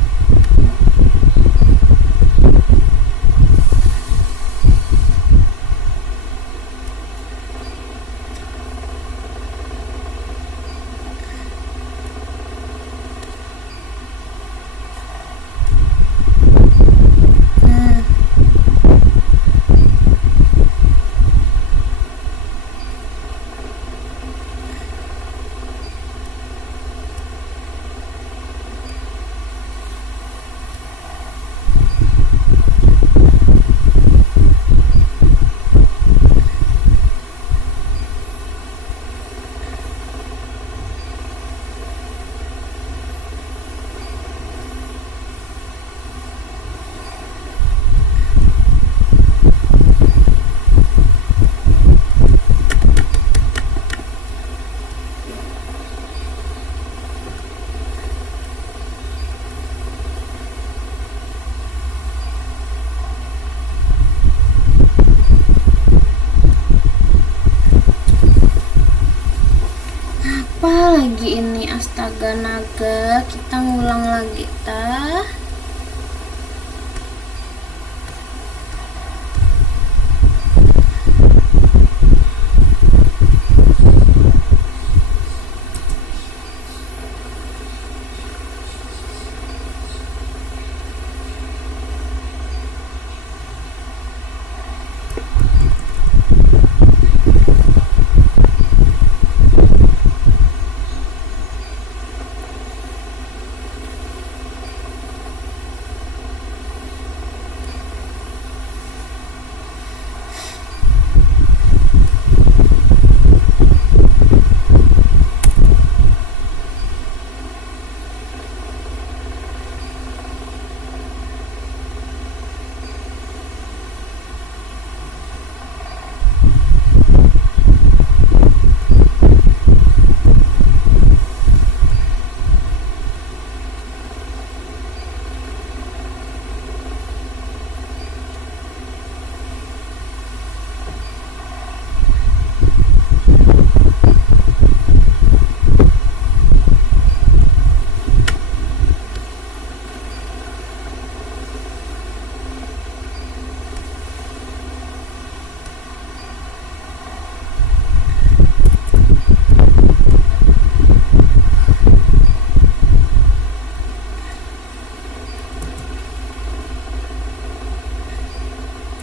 Apa lagi ini, astaga naga. Kita ngulang lagi tah.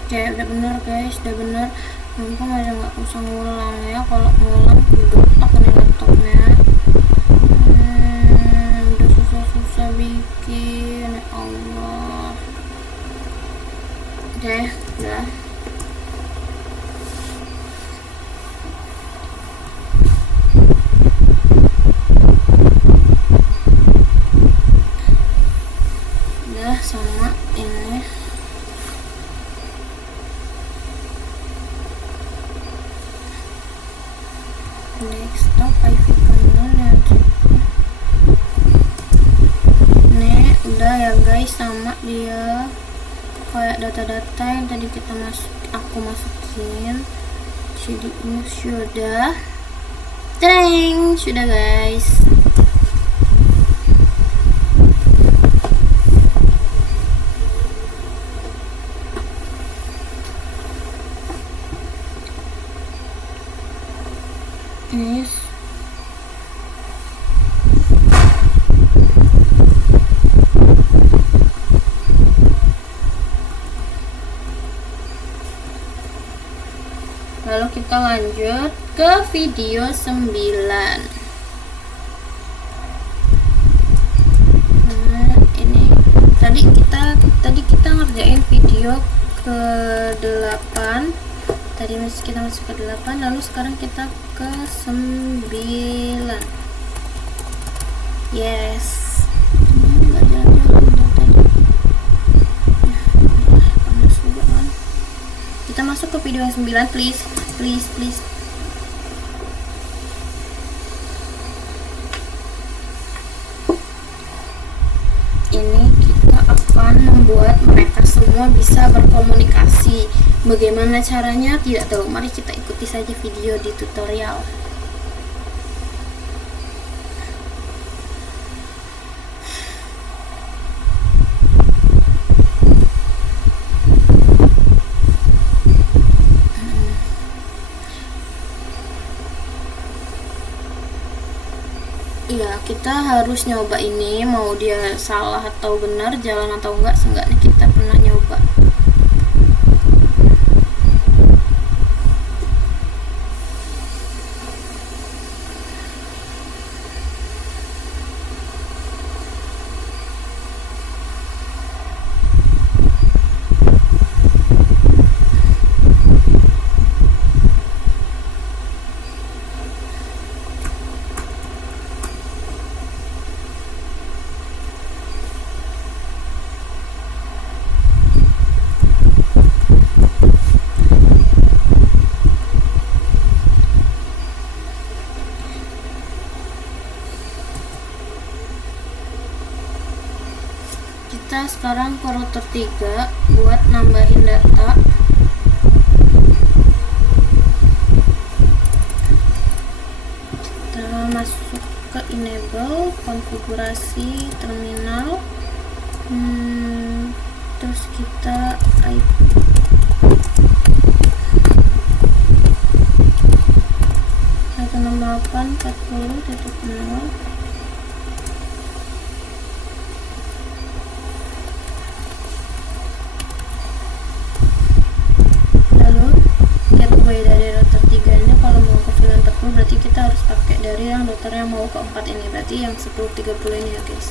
Oke, udah bener guys, udah bener. Mumpung aja nggak usah ngulang ya. Kalau ngulang getok nih laptopnya. Udah susah-susah bikin, ya Allah. Oke, udah. Udah sama ini. Desktop IV panel ya. Nih udah ya guys, sama dia kayak data-data yang tadi aku masukin. Jadi ini sudah Teng, sudah guys. Ini lalu kita lanjut ke video 9. Nah, ini tadi kita ngerjain video ke 8. Tadi kita masuk ke 8, lalu sekarang kita ke 9. Yes. Panas juga kan. Kita masuk ke video yang 9, please. Ini kita akan membuat mereka semua bisa berkomunikasi. Bagaimana caranya? Tidak tahu. Mari kita ikuti saja video di tutorial. Iya, kita harus nyoba ini, mau dia salah atau benar, jalan atau enggak, seenggaknya kita pernah nyoba. Kita sekarang ke router 3 buat nambahin data. kita masuk ke enable konfigurasi terminal, terus kita IP 168.40.0. lalu gateway dari router 3 ini kalau mau ke VLAN 40 berarti kita harus pakai dari yang router yang mau ke 4 ini, berarti yang 1030 ini ya guys.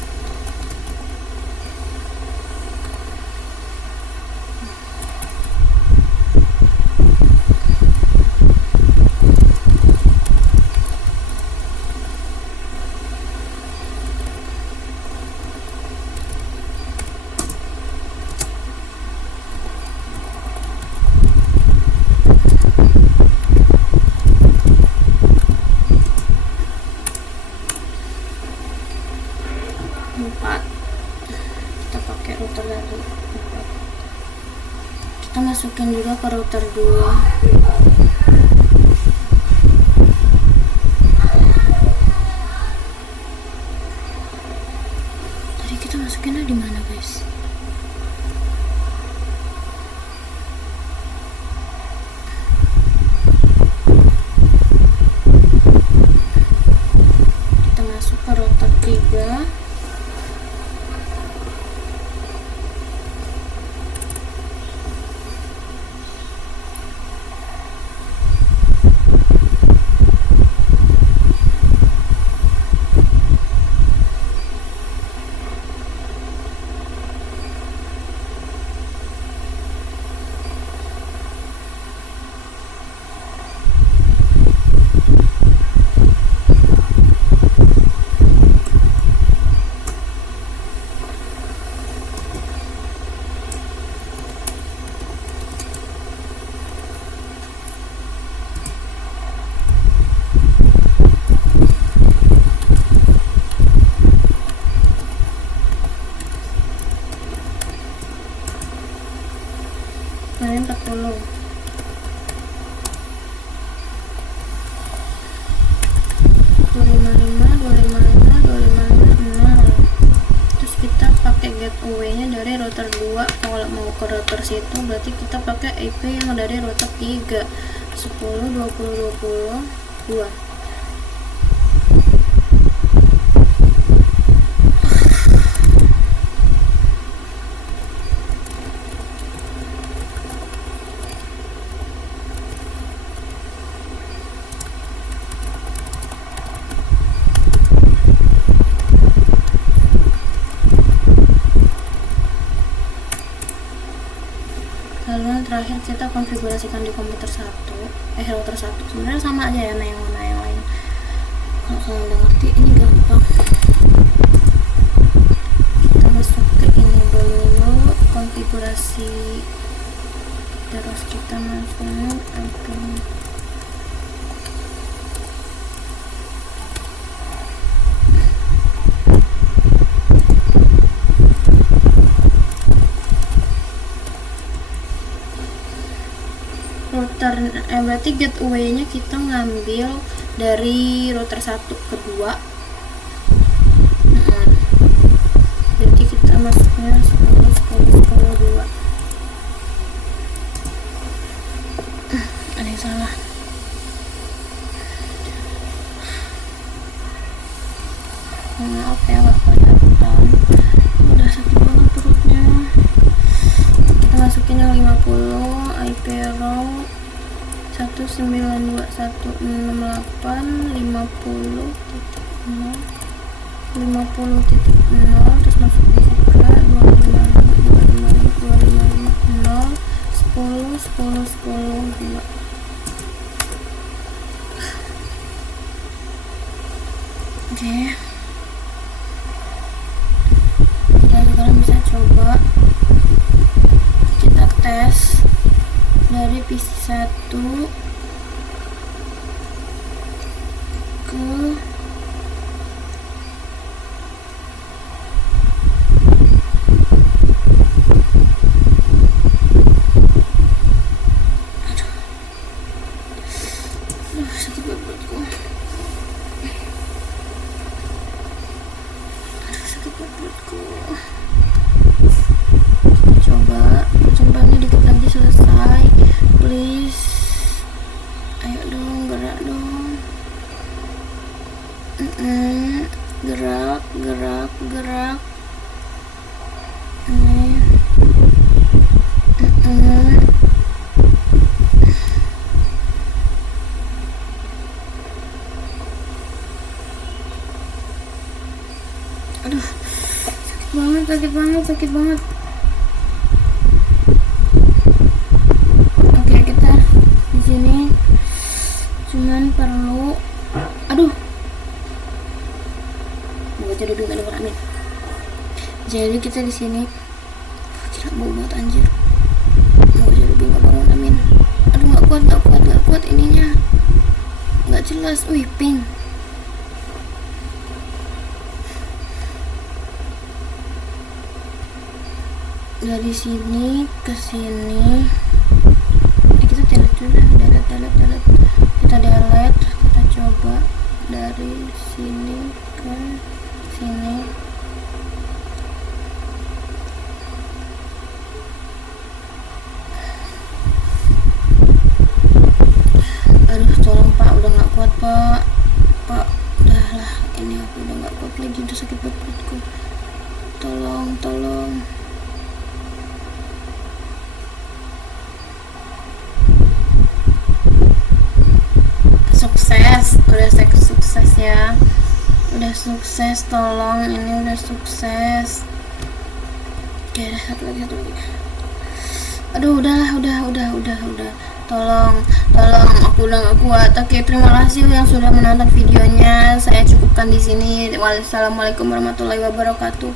Kita pakai router dari 4. Kita masukin juga ke router 2. Tadi kita masukinnya di mana guys? Kita masuk ke router 3. Ini 40. Terus kita pakai gateway-nya dari router 2. Kalau mau ke router situ berarti kita pakai IP yang dari router 3 10.20.20.2. Lalu yang terakhir kita konfigurasikan di komputer router 1. Sebenarnya sama aja ya yang mana yang lain. Kalau kalian udah ngerti ini gampang. Kita masuk ke enable dulu, konfigurasi, terus kita masuk IP. Berarti gateway-nya kita ngambil dari router 1 ke 2. Jadi kita masuknya 10.10.10.2. Ada yang salah. Maaf ya gak kelihatan, udah sakit banget perutnya. Kita masukin yang 50 IP row 192.168.50.0 terus masuk di juga 255.255.0 10.10.10.2. Oke. Jadi kalian bisa coba kita tes dari PC 1 ke sakit banget perutku. Gerak, gerak, gerak. Ini. Aduh, sakit banget. Oke, kita di sini cuman perlu, aduh, baca dulu gak ada berani. Jadi kita di sini, tidak bau banget anjir. Mau jadi lebih nggak bangun, amin. Aduh, nggak kuat ininya, nggak jelas. Wih, pink. Dari sini ke sini kita delete kita delete, kita coba dari sini ke sini. Aduh, tolong Pak, udah nggak kuat Pak, udahlah, ini aku udah nggak kuat lagi, udah sakit banget perutku. Tolong. Sukses ya, udah sukses, tolong, ini udah sukses. Oke, ada satu lagi. Aduh, udah, tolong, aku udah gak kuat. Oke, terima kasih yang sudah menonton videonya, saya cukupkan di sini. Wassalamualaikum warahmatullahi wabarakatuh.